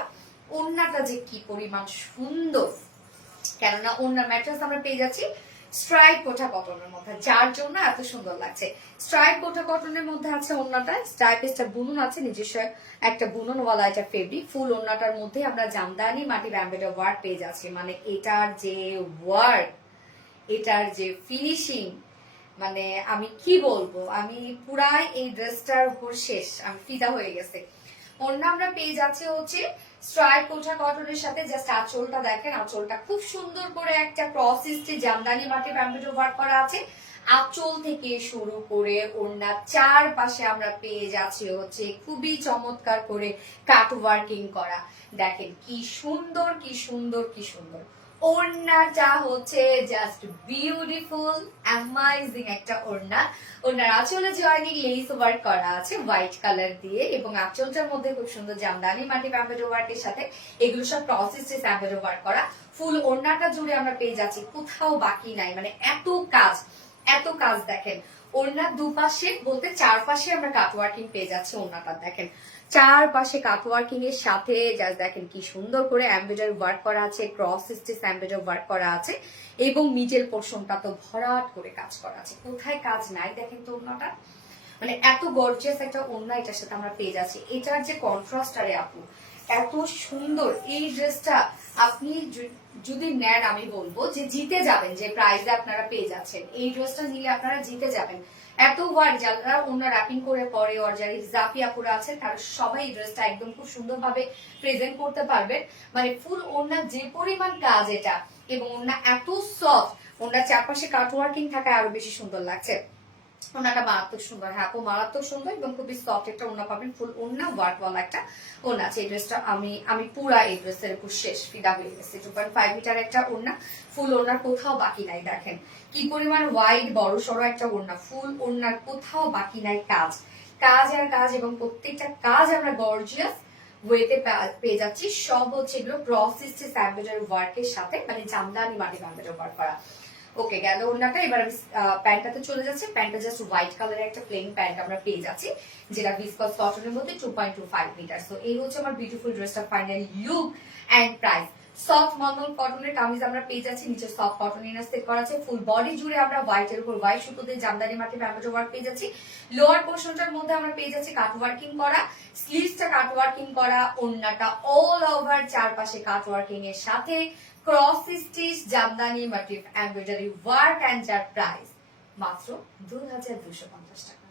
ওড়নাটা যে কি পরিমাণ সুন্দর, কেননা ওড়নার ম্যাট্রেস আমরা পেয়ে যাচ্ছি স্ট্রাইপ কোঠা কটনের মধ্যে, যার জন্য এত সুন্দর লাগছে। স্ট্রাইপ কোঠা কটনের মধ্যে আছে ওড়নাটা, স্ট্রাইপের বুনন আছে, নিজস্ব একটা বুননওয়ালা একটা ফেব্রিক। ফুল ওড়নাটার মধ্যে আমরা জামদানি মাটির এমব্রয়ডারি ওয়ার্ক পেয়ে যাচ্ছি, মানে এটার যে ওয়ার্ক, এটার যে ফিনিশিং, মানে আমি কি বলবো, আমি পুরাই এই ড্রেসটার উপর শেষ, আমি ফিদা হয়ে গেছে। ওড়না আমরা পেয়ে যাচ্ছি হচ্ছে স্ট্রাইপ কোঠা কটনের সাথে, জাস্ট আঁচলটা দেখেন, আঁচলটা খুব সুন্দর করে একটা ক্রস স্টিচ জামদানি মাটির এমব্রয়ডারি ওয়ার্ক করা আছে। আঁচল থেকে শুরু করে ওড়নার চারপাশে আমরা পেয়ে যাচ্ছি হচ্ছে খুবই চমৎকার করে কাট ওয়ার্কিং করা। দেখেন কি সুন্দর কি সুন্দর কি সুন্দর ওড়নাটা হচ্ছে জাস্ট বিউটিফুল অ্যামাইজিং একটা ওড়না। ওড়নার আঁচলে জয়নিং লেস ওয়ার্ক করা আছে হোয়াইট কালার দিয়ে, এবং আঁচলটার মধ্যে খুব সুন্দর জামদানি মাটি এমব্রয়ডারি ওয়ার্কের সাথে এগুলো সব ক্রস স্টিচ এমব্রয়ডারি ওয়ার্ক করা। ফুল ওড়নাটা জুড়ে আমরা পেয়ে যাচ্ছি, কোথাও বাকি নাই, মানে এত কাজ এত কাজ। দেখেন ওড়নার দুপাশে বলতে চারপাশে আমরা কাটওয়ার্কিং পেয়ে যাচ্ছি। ওড়নাটা দেখেন চারপাশে কাটওয়ার্কিং এর সাথে জাস্ট দেখেন কি সুন্দর করে এমব্রয়ডারি ওয়ার্ক করা আছে, ক্রস স্টিচ এমব্রয়ডারি ওয়ার্ক করা আছে এবং মিডল পোর্শনটা তো ভরাট করে কাজ করা আছে। কোথায় কাজ নাই দেখেন তো ওড়নাটা, মানে এত গর্জিয়াস একটা ওড়না এটার সাথে আমরা পেয়ে যাচ্ছি। এটার যে কন্ট্রাস্ট আরে আপু এত সুন্দর, এই ড্রেসটা আপনি যদি নেন আমি বলবো যে জিতে যাবেন, যে প্রাইজে আপনারা পেয়ে যাচ্ছেন এই ড্রেসটা নিলে আপনারা জিতে যাবেন। এত ওয়ার্ক যারা ওনার র্যাপিং করে পরে ওর যারা জাপি আপুরা আছেন তারা সবাই এই ড্রেসটা একদম খুব সুন্দরভাবে প্রেজেন্ট করতে পারবেন। মানে ফুল ওড়না যে পরিমাণ কাজ এটা, এবং ওড়না এত সফট, ওনার চারপাশে কাটওয়ার্কিং থাকায় আরো বেশি সুন্দর লাগছে। ওনাটা মারাত্মক সুন্দর, হ্যাঁ আপু মারাত্মক সুন্দর এবং খুবই সফট একটা ওড়না পাবেন, ফুল ওড়না ওয়ার্ক ওয়ালা একটা ওড়না আছে। এই ড্রেসটা আমি পুরা এই ড্রেসের উপর শেষ ফিদা হয়ে গেছে। 2.5 মিটার একটা ওড়না, ফুল ওড়নার কোথাও বাকি নাই। দেখেন কি পরিমাণ ওয়াইড বড় সড়ো একটা ওড়না, ফুল ওড়নার কোথাও বাকি নাই কাজ, কাজ আর কাজ, এবং প্রত্যেকটা কাজ আমরা গর্জিয়াস ওয়েতে পেয়ে যাচ্ছি। সব হচ্ছে এগুলো ক্রস স্টিচ এমব্রয়ডারি ওয়ার্কের সাথে, মানে জামদানি মাটি এমব্রয়ডারি ওয়ার্ক করা। ওকে গেল ওড়নাটা। এবার আমি প্যান্টটাতে চলে যাচ্ছি। প্যান্টটা জাস্ট হোয়াইট কালারের একটা প্লেন প্যান্ট আমরা পেয়ে যাচ্ছি, যেটা ভিসকস কটনের মধ্যে 2.25 মিটার। সো এই হচ্ছে আমার বিউটিফুল ড্রেসটা final look and price. Soft মলমল কটনের কামিজ আমরা পেয়ে যাচ্ছি, নিচে সফট কটন ইনার সেট করা আছে, ফুল বডি জুড়ে আমরা হোয়াইটের উপর হোয়াইট সুতো দিয়ে জামদানি মাটি এমব্রয়ডারি ওয়ার্ক পেয়ে যাচ্ছি। লোয়ার পোর্শনটার মধ্যে আমরা পেয়ে যাচ্ছি কাট ওয়ার্কিং করা, স্লিভসটা কাট ওয়ার্কিং করা, ওড়নাটা অল ওভার চারপাশে কাট ওয়ার্কিং এর সাথে cross stitch Jamdani motif embroidery work and যার প্রাইস মাত্র 2250 টাকা।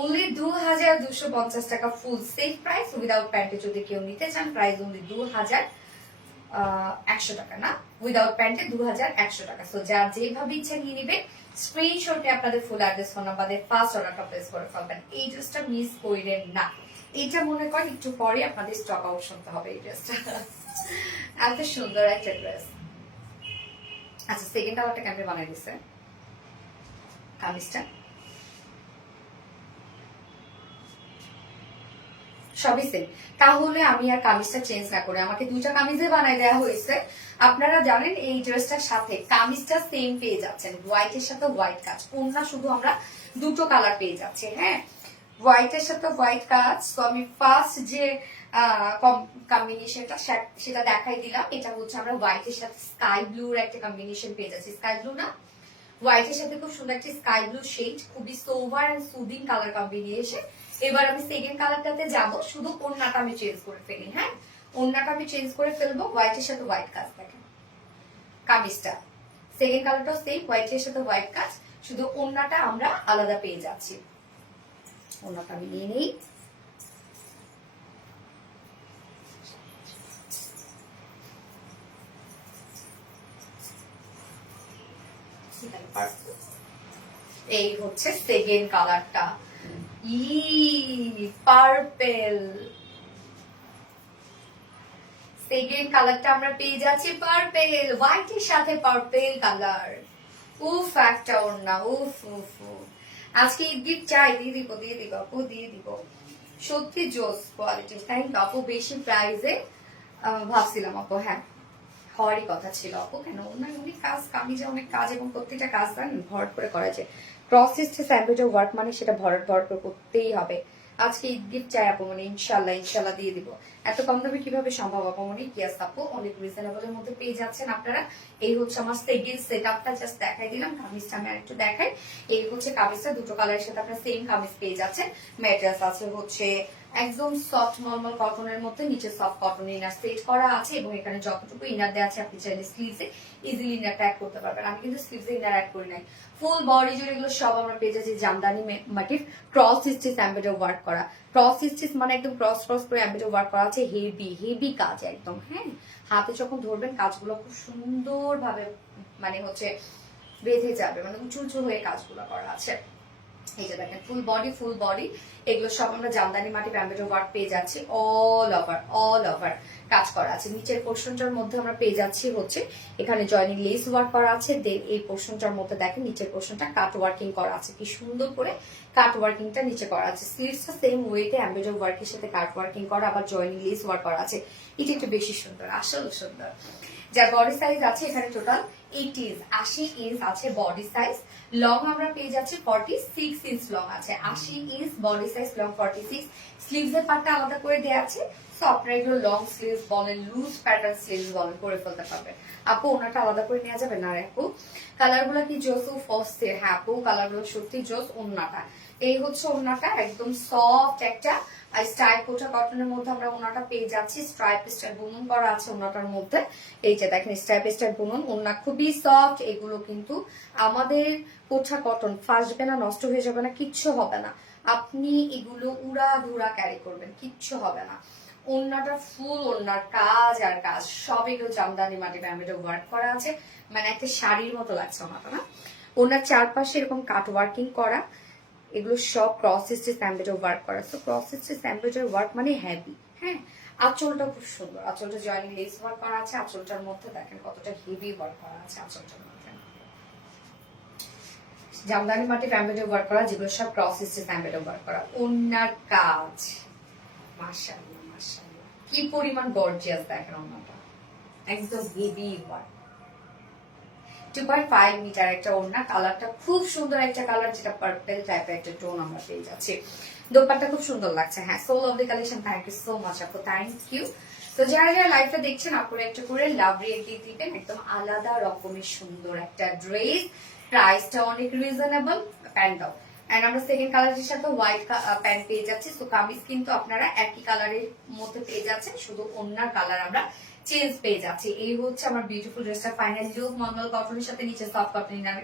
অনলি 2250 টাকা ফুল সেফ প্রাইস। উইদাউট প্যান্টে যদি কেউ নিতে চান প্রাইস অনলি 2100 টাকা, না উইদাউট প্যান্টে 2100 টাকা। সো যার যেভাবে ইচ্ছা নিয়ে নেবেন, স্ক্রিনশটে আপনাদের ফুল অ্যাড্রেস ফোন নাম্বার দিয়ে ফার্স্ট অর্ডারটা প্লেস করে ফেলবেন। এই ড্রেসটা মিস করেন না, এইটা মনে করেন একটু পরে আপনাদের স্টক আউট শুনতে হবে এই ড্রেসটা। এত সুন্দর একটা ড্রেস। আচ্ছা সেকেন্ড আওয়ারটা কেমন বানাই দিছে কামিজটা, সবই সেম। তাহলে আমি আর কামিজটা চেঞ্জ না করে আমাকে দুইটা কামিজে বানাই দেওয়া হয়েছে। আপনারা জানেন এই ড্রেসটার সাথে কামিজটা সেম পেয়ে যাচ্ছেন, হোয়াইটের সাথে হোয়াইট কাজ, ওড়না শুধু আমরা দুটো কালার পেয়ে যাচ্ছি। হ্যাঁ হোয়াইটের সাথে হোয়াইট কাজ। তো আমি ফার্স্ট যে কম্বিনেশনটা সেটা দেখাই দিলাম। এটা হচ্ছে আমরা হোয়াইটের সাথে স্কাই ব্লুর একটা কম্বিনেশন পেয়ে যাচ্ছি, স্কাই ব্লু না হোয়াইটের সাথে খুব সুন্দর একটা স্কাই ব্লু শেড, খুবই sober and soothing colour combination. এবার আমি সেকেন্ড কালারটাতে যাব, শুধু ওড়নাটা আমি চেঞ্জ করে ফেলি। হ্যাঁ ওড়নাটা আমি চেঞ্জ করে ফেলবো, হোয়াইটের সাথে হোয়াইট কাজ। দেখেন কামিজটা সেকেন্ড কালারটাও সেম, হোয়াইটের সাথে হোয়াইট কাজ, শুধু ওড়নাটা আমরা আলাদা পেয়ে যাচ্ছি। ওড়নাটা আমি নিয়ে নেই। এই হচ্ছে সেকেন্ড কালারটা, পার্পেল। সেকেন্ড কালারটা আমরা পেয়ে যাচ্ছি পার্পেল, হোয়াইটের সাথে পার্পেল কালার। উফ একটা ওড়না, উফ উফ উফ। আজকে গিফট চাই, দিয়ে দিব দিয়ে দিব আপু দিয়ে দিব। সত্যি জোস কোয়ালিটি, থ্যাংক ইউ আপু। বেশি প্রাইসে ভাবছিলাম আপু, হ্যাঁ হওয়ারই কথা ছিল আপু। কেন ওনার অনেক কাজ, কামিজে অনেক কাজ, এবং প্রত্যেকটা কাজ ভরট করে করা যায়। ক্রস স্টিচ এমব্রয়ডারি ওয়ার্ক মানে সেটা ভরট ভরট করে করতেই হবে। আজকে গিফট চাই আপু, মানে ইনশাল্লাহ ইনশাল্লাহ দিয়ে দিব। এত কম দামে কিভাবে সম্ভব আপু? মানে ইয়েস আপু, অনেক রিজনেবলের মধ্যে পেয়ে যাচ্ছেন আপনারা। এই হচ্ছে আমার সেকেন্ড সেটআপটা, জাস্ট দেখাই দিলাম। কামিজটা আমি আরেকটু দেখাই। এই হচ্ছে কামিজটা, দুটো কালারের সাথে আপনারা সেম কামিজ পেয়ে যাচ্ছেন। ম্যাটেরিয়ালস আছে হচ্ছে একদম সফট নরমাল কটনের মধ্যে, নিচে সফট কটন ইনার সেট করা আছে, এবং এখানে যতটুকু ইনার দেওয়া আছে আপনি চাইলে স্লিভসে ইজিলি ইনারটা অ্যাড করতে পারবেন। আমি কিন্তু স্লিভসে ইনার অ্যাড করি নাই। ফুল বডি জুড়ে এগুলো সব আমরা পেয়ে যাচ্ছি Jamdani motif cross stitch embroidery work করা। ক্রস স্টিচ মানে একদম ক্রস ক্রস করে এমব্রয়ডারি ওয়ার্ক করা আছে, হেভি হেভি কাজ একদম। হ্যাঁ হাতে যখন ধরবেন কাজগুলো খুব সুন্দর ভাবে মানে হচ্ছে বেঁধে যাবে, মানে উঁচু উঁচু হয়ে কাজগুলো করা আছে। এই যে দেখেন ফুল বডি এগুলো সব আমরা জামদানি মাটি এমব্রয়ডারি ওয়ার্ক পেয়ে যাচ্ছি, অল ওভার কাজ করা আছে। নিচের পোর্শনটার মধ্যে আমরা পেয়ে যাচ্ছি হচ্ছে এখানে জয়নিং লেস ওয়ার্ক করা আছে। দেন এই পোর্শনটার মধ্যে দেখেন নিচের পোর্শনটা কাট ওয়ার্কিং করা আছে, কি সুন্দর করে কাট ওয়ার্কিংটা নিচে করা আছে। স্লিভসটা সেম ওয়েতে এমব্রয়ডারি ওয়ার্কের সাথে কাট ওয়ার্কিং করা, আবার জয়নিং লেস ওয়ার্ক করা আছে। এটা একটু বেশি সুন্দর, আসলে সুন্দর। যার বডি সাইজ আছে এখানে টোটাল 80 ইঞ্চ আছে বডি সাইজ। লং আমরা পেয়ে যাচ্ছি 46 ইঞ্চ লং আছে, 80 inch body size, long 46। Sleeves এর পার্টটা আলাদা করে দেওয়া আছে। সো আপনারা এগুলো লং স্লিভস বলেন, লুজ প্যাটার্ন স্লিভস বলেন করে ফেলতে পারবেন। আপু ওনাটা আলাদা করে নেওয়া যাবে না? আপু কালার গুলো কি জোস ফস্টের? হ্যাঁ আপু কালার গুলো সত্যি জোস। ওন্নাটা এই হচ্ছে, ওন্নাটা একদম সফট একটা স্টাইল কোটা কটনের মধ্যে আমরা ওনাটা পেয়ে যাচ্ছি। স্ট্রাইপ স্টাইল বুনন করা আছে ওনাটার মধ্যে। এই যে দেখেন স্ট্রাইপ স্টাইল বুনন, ওনা খুবই সফট। এগুলো কিন্তু আমাদের কোটা কটন, ফাসবে না, নষ্ট হয়ে যাবে না, কিচ্ছু হবে না। আপনি এগুলো উড়া ধুরা ক্যারি করবেন, কিচ্ছু হবে না। ওন্নাটা ফুল ওন্নার কাজ আর কাজ সব এগুলো জামদানি মাটি ব্যাম্বেডে ওয়ার্ক করা আছে, মানে একটা শাড়ির মতো লাগছে ওনাটা না। ওনার চারপাশে এরকম কাট ওয়ার্কিং করা, এগুলো সব ক্রস স্টিচ এমব্রয়ডারি ওয়ার্ক করা। So cross stitch embroidery work মানে হেভি। হ্যাঁ আঁচলটা খুব সুন্দর, আঁচলটা জয়েনিং লেস ওয়ার্ক করা আছে। আঁচলটার মধ্যে দেখেন কতটা হেভি ওয়ার্ক করা আছে আঁচলটার মধ্যে, জামদানি মাটি এমব্রয়ডারি ওয়ার্ক করা, যেগুলো সব ক্রস স্টিচ এমব্রয়ডারি ওয়ার্ক করা। ওনার কাজ মাশাআল্লাহ মাশাআল্লাহ কি পরিমাণ গর্জিয়াস দেখেন ওনাটা, একদম হেভি ওয়ার্ক। 2.5 মিটার একটা ওড়না, কালারটা খুব সুন্দর একটা কালার, যেটা পার্পল টাইপের একটা টোন আমরা পেয়ে যাচ্ছি। দোপাট্টা খুব সুন্দর লাগছে। হ্যাঁ so lovely collection, thank you so much আপু, থ্যাংক ইউ। তো যারা যারা লাইভটা দেখছেন আপনারা একটা করে লাভ রিয়েক্ট দিয়ে দিবেন। একদম আলাদা রকমের সুন্দর একটা ড্রেস, প্রাইসটা অনেক রিজনেবল। প্যান্ট দাও। এন্ড আমরা সেকেন্ড কালারের সাথে হোয়াইট প্যান্ট পেয়ে যাচ্ছি। তো কামিজ কিন্তু আপনারা একই কালারের মধ্যে পেয়ে যাচ্ছেন, শুধু ওড়নার কালার আমরা চেঞ্জ পেয়ে যাচ্ছে। এই হচ্ছে আমার বিউটিফুল ড্রেসটা ফাইনাল লুক। মঙ্গল কটনের সাথে নিচে সফট কটন ইনার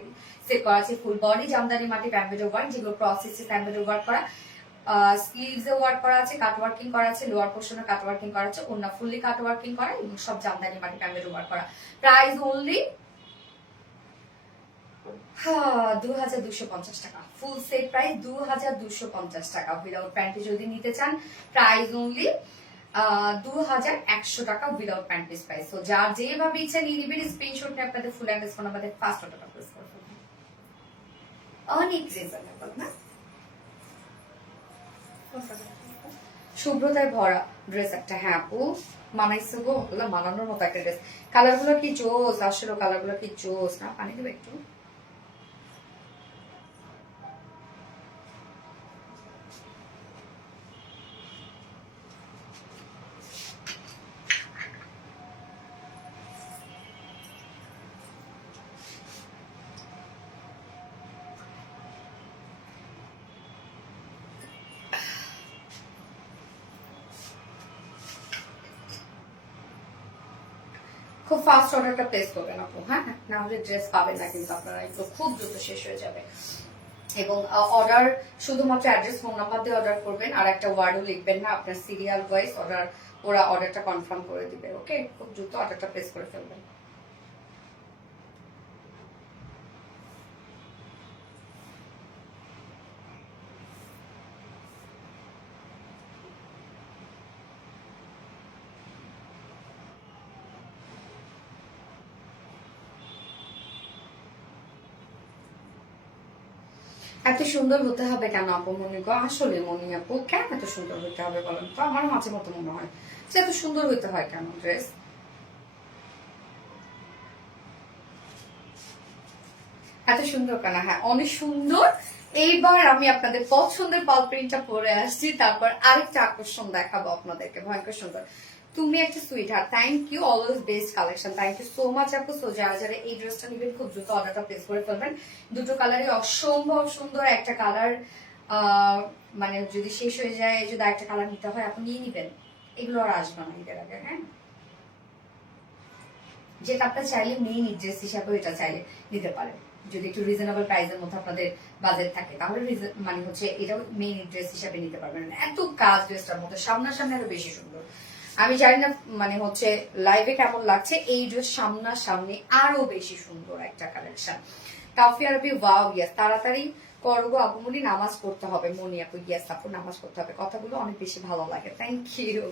সেট করা আছে, ফুল বডি জামদানি মাটি এমব্রয়ডারি ওয়ার্ক, যেগুলো প্রসেস এমব্রয়ডারি ওয়ার্ক করা। স্লিভস এ ওয়ার্ক করা আছে, কাট ওয়ার্কিং করা আছে, লোয়ার পোর্শনে কাট ওয়ার্কিং করা আছে, ওন্না ফুললি কাট ওয়ার্কিং করা, এবং সব জামদানি মাটি এমব্রয়ডারি ওয়ার্ক করা। প্রাইস অনলি 2250 টাকা। ফুল সেট প্রাইস 2250 টাকা। উইদাউট প্যান্টি যদি নিতে চান প্রাইস অনলি 2100 টাকা উইদাউট প্যান্ট পিস প্রাইস। তো যার যেভাবে ইচ্ছা নিয়ে নিবেন, স্ক্রিনশট নিয়ে আপনাদের ফুল অ্যাড্রেস ফোন আমাদের ফার্স্ট অর্ডারটা প্লেস করে ফেলবেন। অনেক রিজনেবল না? শুভ্রতায় ভরা ড্রেস একটা। হ্যাঁ আপু মানাইছে গো, ওগুলো মানানোর মতো একটা ড্রেস। কালার গুলো কি জোস, আসলে কালার গুলো কি জোস না? পানি দেবে একটু। খুব ফাস্ট অর্ডারটা প্লেস করবেন আপু, হ্যাঁ না হলে ড্রেস পাবেন না কিন্তু আপনারা, এগুলো খুব দ্রুত শেষ হয়ে যাবে। এবং অর্ডার শুধুমাত্র অ্যাড্রেস ফোন নাম্বার দিয়ে অর্ডার করবেন, আর একটা ওয়ার্ডও লিখবেন না, আপনার সিরিয়াল ওয়াইজ অর্ডার, ওরা অর্ডারটা কনফার্ম করে দিবে। ওকে খুব দ্রুত অর্ডারটা প্লেস করে ফেলবেন। এত সুন্দর হতে হবে কেন আপু মনে গো? আসলে মনি আপু কেন এত সুন্দর হতে হবে বলেন তো? আমার মাঝে মতো মনে হয় যে এত সুন্দর হইতে হয় কেন ড্রেস? এত সুন্দর কেন? হ্যাঁ অনেক সুন্দর। এইবার আমি আপনাদের পছন্দের পাল প্রিন্টটা পরে আসছি, তারপর আরেকটা আকর্ষণ দেখাবো আপনাদেরকে, ভয়ঙ্কর সুন্দর। তুমি একটা sweet heart, thank you, always best collection, thank you so much আপু। সো যারা যারা এই ড্রেসটা নেবেন খুব দ্রুত অর্ডারটা প্লেস করে ফেলবেন। দুটো কালারই অসম্ভব সুন্দর, একটা কালার মানে যদি শেষ হয়ে যায়, যদি একটা কালার নিতে হয় আপনি নিয়ে নিবেন, এগুলো আর আসবে না ঈদের আগে। হ্যাঁ যেটা আপনার চাইলে মেইন ড্রেস হিসাবে এটা চাইলে নিতে পারেন, যদি একটু রিজনেবল প্রাইসের মধ্যে আপনাদের বাজেট থাকে, তাহলে মানে হচ্ছে এটাও মেইন ড্রেস হিসাবে নিতে পারবেন। এত কাজ ড্রেসটার মধ্যে, সামনাসামনি আরো বেশি সুন্দর। আমি জানি না মানে হচ্ছে লাইভে কেমন লাগছে, এই ড্রেস সামনাসামনি আরো বেশি সুন্দর একটা কালেকশন। তাওফিয়া রবি ওয়াও, ইয়েস তাড়াতাড়ি করো গো আপুমনি, নামাজ পড়তে হবে। মনি আপু ইয়েস আপু নামাজ পড়তে হবে, কথাগুলো অনেক বেশি ভালো লাগে, থ্যাংক ইউ।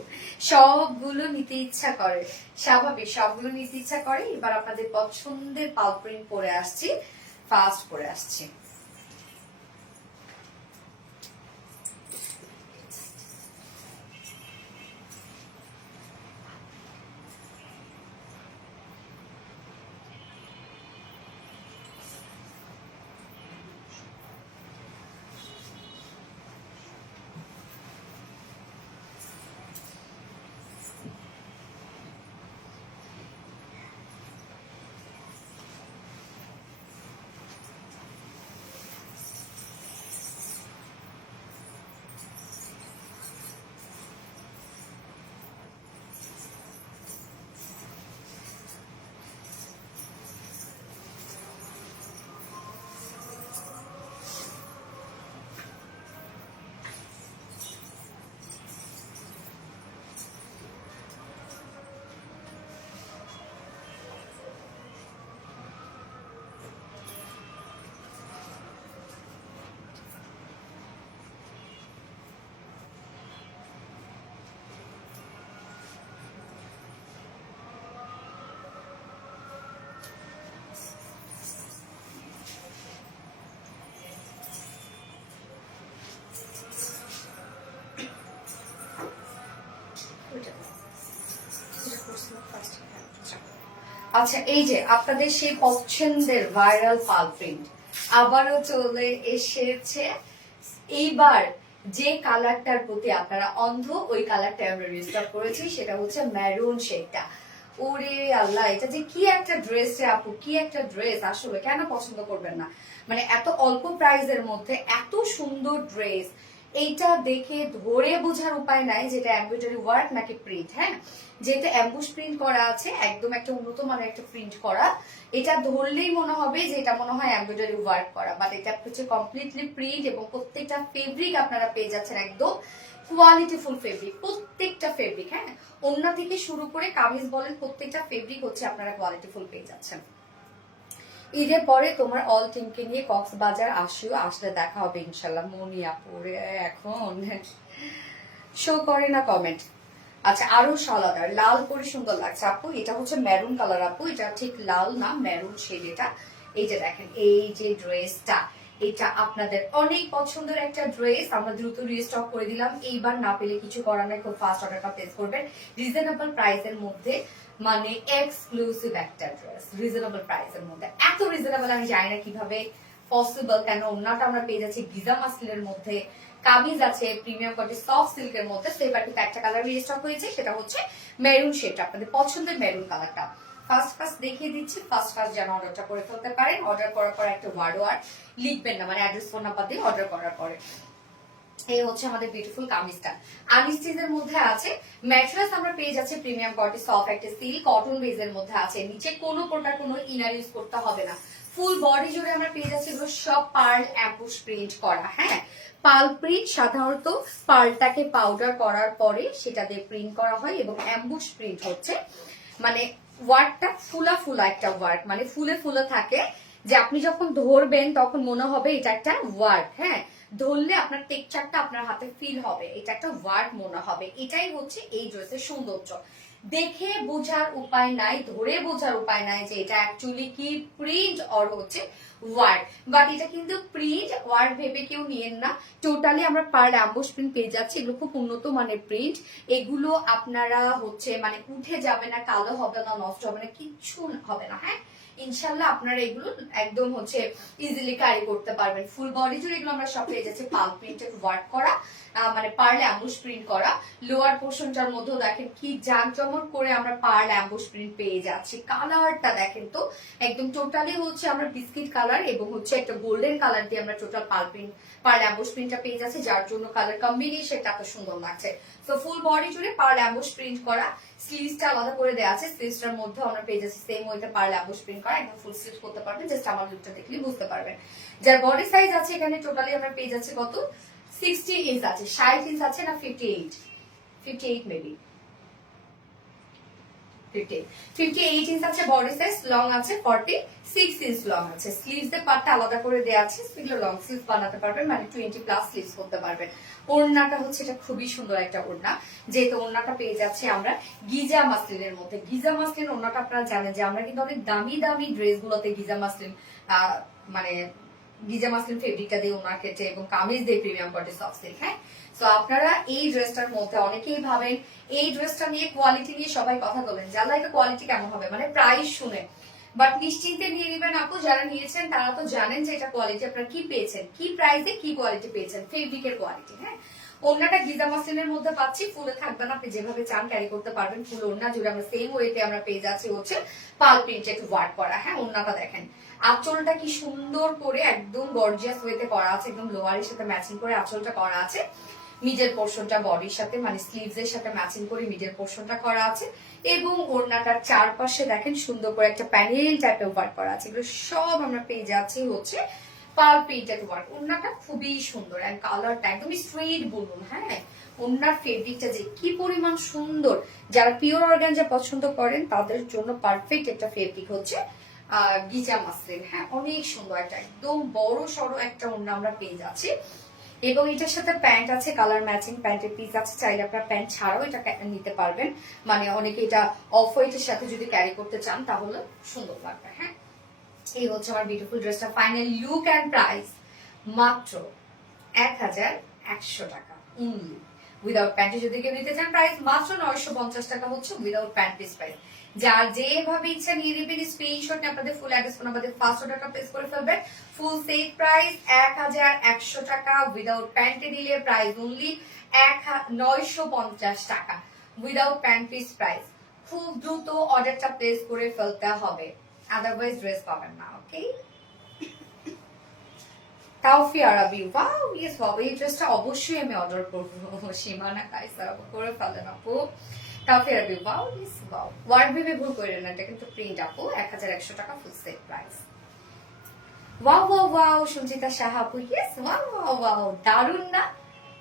সবগুলো নিতে ইচ্ছা করে, স্বাভাবিক সবগুলো নিতে ইচ্ছা করে। এবার আপনাদের পছন্দের পাল প্রিন্ট পরে আসছি, ফাস্ট পরে আসছি। আচ্ছা, এই যে আপনাদের সেই পছন্দের ভাইরাল পাল প্রিন্ট আবারও চলে এসেছে। এইবার যে কালারটার প্রতি আপনারা অন্ধ, ওই কালারটা আমরা রিস্টক করেছি, সেটা হচ্ছে মেরুন শেডটা। ওরে আল্লাহ, এটা যে কি একটা ড্রেস রে আপু, কি একটা ড্রেস! আসলে কেন পছন্দ করবেন না? মানে এত অল্প প্রাইসের মধ্যে এত সুন্দর ড্রেস, এইটা দেখে ধরে বোঝার উপায় নাই যেটা এমব্রয়ডারি ওয়ার্ক নাকি প্রিন্ট। হ্যাঁ, যেটা অ্যাম্বুশ প্রিন্ট করা আছে, একদম একটা উন্নত মানের একটা প্রিন্ট করা, এটা ধরলেই মনে হবে যে এটা মনে হয় এমব্রয়ডারি ওয়ার্ক করা, বাট এটা হচ্ছে কমপ্লিটলি প্রিন্ট এবং প্রত্যেকটা ফেব্রিক আপনারা পেয়ে যাচ্ছেন একদম কোয়ালিটিফুল ফেব্রিক, প্রত্যেকটা ফেব্রিক। হ্যাঁ, ওড়না থেকে শুরু করে কামিজ বলেন, প্রত্যেকটা ফেব্রিক হচ্ছে আপনারা কোয়ালিটিফুল পেয়ে যাচ্ছেন। ঈদের পরে তোমার অল টিমকে নিয়ে কক্সবাজার আসিও, আসলে দেখা হবে ইনশাল্লাহ। মনিয়া পরে এখন শো করে না কমেন্ট। আচ্ছা, আরো সালাদার লাল পরে সুন্দর লাগছে আপু, এটা হচ্ছে মেরুন কালার আপু, এটা ঠিক লাল না, মেরুন শেড এটা। এই যে দেখেন, এই যে ড্রেসটা, এটা আপনাদের অনেক পছন্দের একটা ড্রেস, আমরা দ্রুত রিস্টক করে দিলাম। এইবার না পেলে কিছু করার নাই, খুব ফাস্ট অর্ডারটা প্লেস করবেন। রিজনেবল প্রাইসের মধ্যে, মানে এক্সক্লুসিভ একটা ড্রেস রিজনেবল প্রাইসের মধ্যে। এত রিজনেবল আমি জানি না কিভাবে পসিবল, কেন ওনাটা আমরা পেয়ে যাচ্ছি গিজা মাসলিনের মধ্যে, কামিজ আছে প্রিমিয়াম কোয়ালিটি সফট সিল্কের মধ্যে। সেবার কিন্তু একটা কালার রিস্টক হয়েছে, সেটা হচ্ছে মেরুন শেড, আপনাদের পছন্দের মেরুন কালারটা। ফার্স্ট দেখিয়ে দিচ্ছি, ফার্স্ট যেন অর্ডারটা করে ফেলতে পারেন। অর্ডার করার পর একটা ওয়ার্ড লিখবেন না, মানে অ্যাড্রেস ফোন নাম্বার দিয়ে অর্ডার করার পরে। এই হচ্ছে আমাদের বিউটিফুল কামিজটা। আনস্টিচের মধ্যে আছে, ম্যাট্রেস আমরা পেয়ে যাচ্ছি প্রিমিয়াম কোয়ালিটি সফট একটা সিল্ক কটন বেজের মধ্যে আছে। নিচে কোনো প্রকার কোনো ইনার ইউজ করতে হবে না, ফুল বডি জুড়ে আমরা পেয়ে যাচ্ছি এগুলো সব পার্ল অ্যাম্বুশ প্রিন্ট করা। হ্যাঁ, পার্ল প্রিন্ট সাধারণত পার্লটাকে পাউডার করার পরে সেটা দিয়ে প্রিন্ট করা হয়, এবং অ্যাম্বুশ প্রিন্ট হচ্ছে মানে ওয়ার্কটা ফুলা ফুলা একটা ওয়ার্ক, মানে ফুলে ফুলে থাকে, যে আপনি যখন ধরবেন তখন মনে হবে এটা একটা ওয়ার্ক। হ্যাঁ, ধরলে আপনার টেক্সচারটা আপনার হাতে ফিল হবে, এটা একটা ওয়ার্ক মনে হবে। এটাই হচ্ছে এই ড্রেসের সৌন্দর্য। দেখে বোঝার উপায় নাই, ধরে বোঝার উপায় নাই যে এটা অ্যাকচুয়ালি কি প্রিন্ট অর হচ্ছে ওয়ার্ক। বাট এটা কিন্তু প্রিন্ট ওয়ার্ক ভেবে কেউ নিয়েন না, টোটালি আমরা পার্ল অ্যাম্বুশ প্রিন্ট পেয়ে যাচ্ছি। এগুলো খুব উন্নত মানের প্রিন্ট, এগুলো আপনারা হচ্ছে মানে উঠে যাবে না, কালো হবে না, নষ্ট হবে না, কিচ্ছু হবে না। হ্যাঁ, ইনশাল্লাহ আপনারা এগুলো একদম হচ্ছে ইজিলি ক্যারি করতে পারবেন। ফুল বডি জুড়ে এগুলো আমরা সব পেয়ে যাচ্ছি পার্ল প্রিন্টেড ওয়ার্ক করা, মানে পার্ল অ্যাম্বুশ প্রিন্ট করা। লোয়ার পোর্শনটার মধ্যেও দেখেন কি জাঁকজমক করে আমরা পার্ল অ্যাম্বুশ প্রিন্ট পেয়ে যাচ্ছি। কালারটা দেখেন তো, একদম টোটালি হচ্ছে আমরা বিস্কিট কালার এবং হচ্ছে একটা গোল্ডেন কালার দিয়ে আমরা টোটাল পার্ল অ্যাম্বুশ প্রিন্টটা পেয়ে যাচ্ছি, যার জন্য কালার কম্বিনেশনটা এত সুন্দর লাগছে। তো ফুল বডি জুড়ে পার্ল অ্যাম্বুশ প্রিন্ট করা, স্লিভসটা আলাদা করে দেওয়া আছে, স্লিভসটার মধ্যে আমরা পেয়ে যাচ্ছি সেম ওইটা পার্ল অ্যাম্বুশ প্রিন্ট করা, একদম ফুল স্লিভ করতে পারবেন। জাস্ট আমার লুকটা দেখলে বুঝতে পারবেন। যার বডি সাইজ আছে এখানে টোটালি আমরা পেয়ে যাচ্ছি কত, 60 ইঞ্চ আছে, 60 ইঞ্চ আছে না 58 মেবি 58 ইঞ্চ আছে বডি সাইজ, লং আছে 46 ইঞ্চ লং আছে। স্লিভস এর পার্টটা আলাদা করে দেওয়া আছে, এগুলো লং স্লিভ বানাতে পারবেন, মানে 20 প্লাস স্লিভস করতে পারবেন। ওড়নাটা হচ্ছে এটা খুবই সুন্দর একটা ওড়না, যেহেতু ওড়নাটা পেয়ে যাচ্ছে আমরা গিজা মাসলিনের মধ্যে। গিজা মাসলিন ওড়নাটা আপনারা জানেন যে আমরা কিন্তু অনেক দামি দামি ড্রেস গুলোতে গিজা মাসলিন মানে গিজা মাসলিন ফেব্রিকটা দিয়ে ওনার ক্ষেত্রে এবং কামিজ দিয়ে প্রিমিয়াম কোয়ালিটি সফট সিল্ক। হ্যাঁ, তো আপনারা এই ড্রেসটার মধ্যে অনেকেই ভাবেন, এই ড্রেসটা নিয়ে কোয়ালিটি নিয়ে সবাই কথা বলেন, জানলা এটা কোয়ালিটি কেমন হবে মানে প্রাইস শুনে, বাট নিশ্চিন্তে নিয়ে নেবেন আপু। যারা নিয়েছেন তারা তো জানেন যে এটা কোয়ালিটি আপনারা কি পেয়েছেন, কি প্রাইসে কি কোয়ালিটি পেয়েছেন, ফেব্রিকের কোয়ালিটি। হ্যাঁ, ওড়নাটা গিজা মাসলিনের মধ্যে পাচ্ছি, ফুলে থাকবে না, আপনি যেভাবে চান ক্যারি করতে পারবেন। ফুল ওড়না জুড়ে আমরা সেম ওয়েতে আমরা পেয়ে যাচ্ছি হচ্ছে পাল প্রিন্টেড ওয়ার্ক করা। হ্যাঁ, ওড়নাটা দেখেন, আঁচলটা কি সুন্দর করে একদম গর্জিয়াস ওয়েতে করা আছে, একদম লোয়ারের সাথে ম্যাচিং করে আঁচলটা করা আছে। মিডল পোর্শনটা বডির সাথে মানে স্লিভস এর সাথে ম্যাচিং করে মিডল পোর্শনটা করা আছে, এবং ওড়নাটার চারপাশে দেখেন সুন্দর করে একটা প্যানেল টাইপের ওয়ার্ক করা আছে। এগুলো সব আমরা পেয়ে যাচ্ছি হচ্ছে পাল প্রিন্টেড ওয়ার্ক। ওড়নাটা খুবই সুন্দর এন্ড কালারটা একদমই স্ট্রেট বলুন। হ্যাঁ, ওড়নার ফেব্রিকটা যে কি পরিমাণ সুন্দর, যারা পিওর অর্গানজা পছন্দ করেন তাদের জন্য পারফেক্ট একটা ফেব্রিক হচ্ছে গিজা মাসলিন। হ্যাঁ, অনেক সুন্দর একটা একদম বড় সড়ো একটা ওড়না আমরা পেয়ে যাচ্ছি, এবং এটার সাথে প্যান্ট আছে, কালার ম্যাচিং প্যান্টের পিস আছে। চাইলে আপনারা প্যান্ট ছাড়াও এটা নিতে পারবেন, মানে অনেকে এটা অফ হোয়াইটের সাথে যদি ক্যারি করতে চান তাহলে সুন্দর লাগবে। হ্যাঁ, এই হচ্ছে আমার বিউটিফুল ড্রেসটা ফাইনাল লুক অ্যান্ড প্রাইস মাত্র 1100 টাকা অনলি, উইদাউট প্যান্টে যদি কেউ নিতে চান প্রাইস মাত্র 950 টাকা হচ্ছে উইদাউট প্যান্ট পিস প্রাইস। যার যেভাবে ইচ্ছা নিয়ে নেবেন, স্ক্রিনশট নিয়ে আপনাদের ফুল অ্যাড্রেস ফোন আমাদের 500 টাকা প্লেস করে ফেলবেন। ফুল সেট প্রাইস 1100 টাকা, উইদাউট প্যান্টে নিলে প্রাইস অনলি 950 টাকা উইদাউট প্যান্ট পিস প্রাইস। খুব দ্রুত অর্ডারটা প্লেস করে ফেলতে হবে, আদারওয়াইজ ড্রেস পাবেন না। ওকে, তাওফি আরবি, ওয়াও ইয়েস বাবা, এই ড্রেসটা অবশ্যই আমি অর্ডার করবো। সীমানা কাইসার আপু করে ফেলেন আপু। তাওফি আরবি, ওয়াও ইয়েস ওয়াও, ওয়ার্ড ভেবে ভুল করে না, এটা কিন্তু প্রিন্ট আপু। 1100 টাকা full set price. Wow wow wow, Sanjita Saha আপু, ইয়েস ওয়াও ওয়াও ওয়াও, দারুণ না?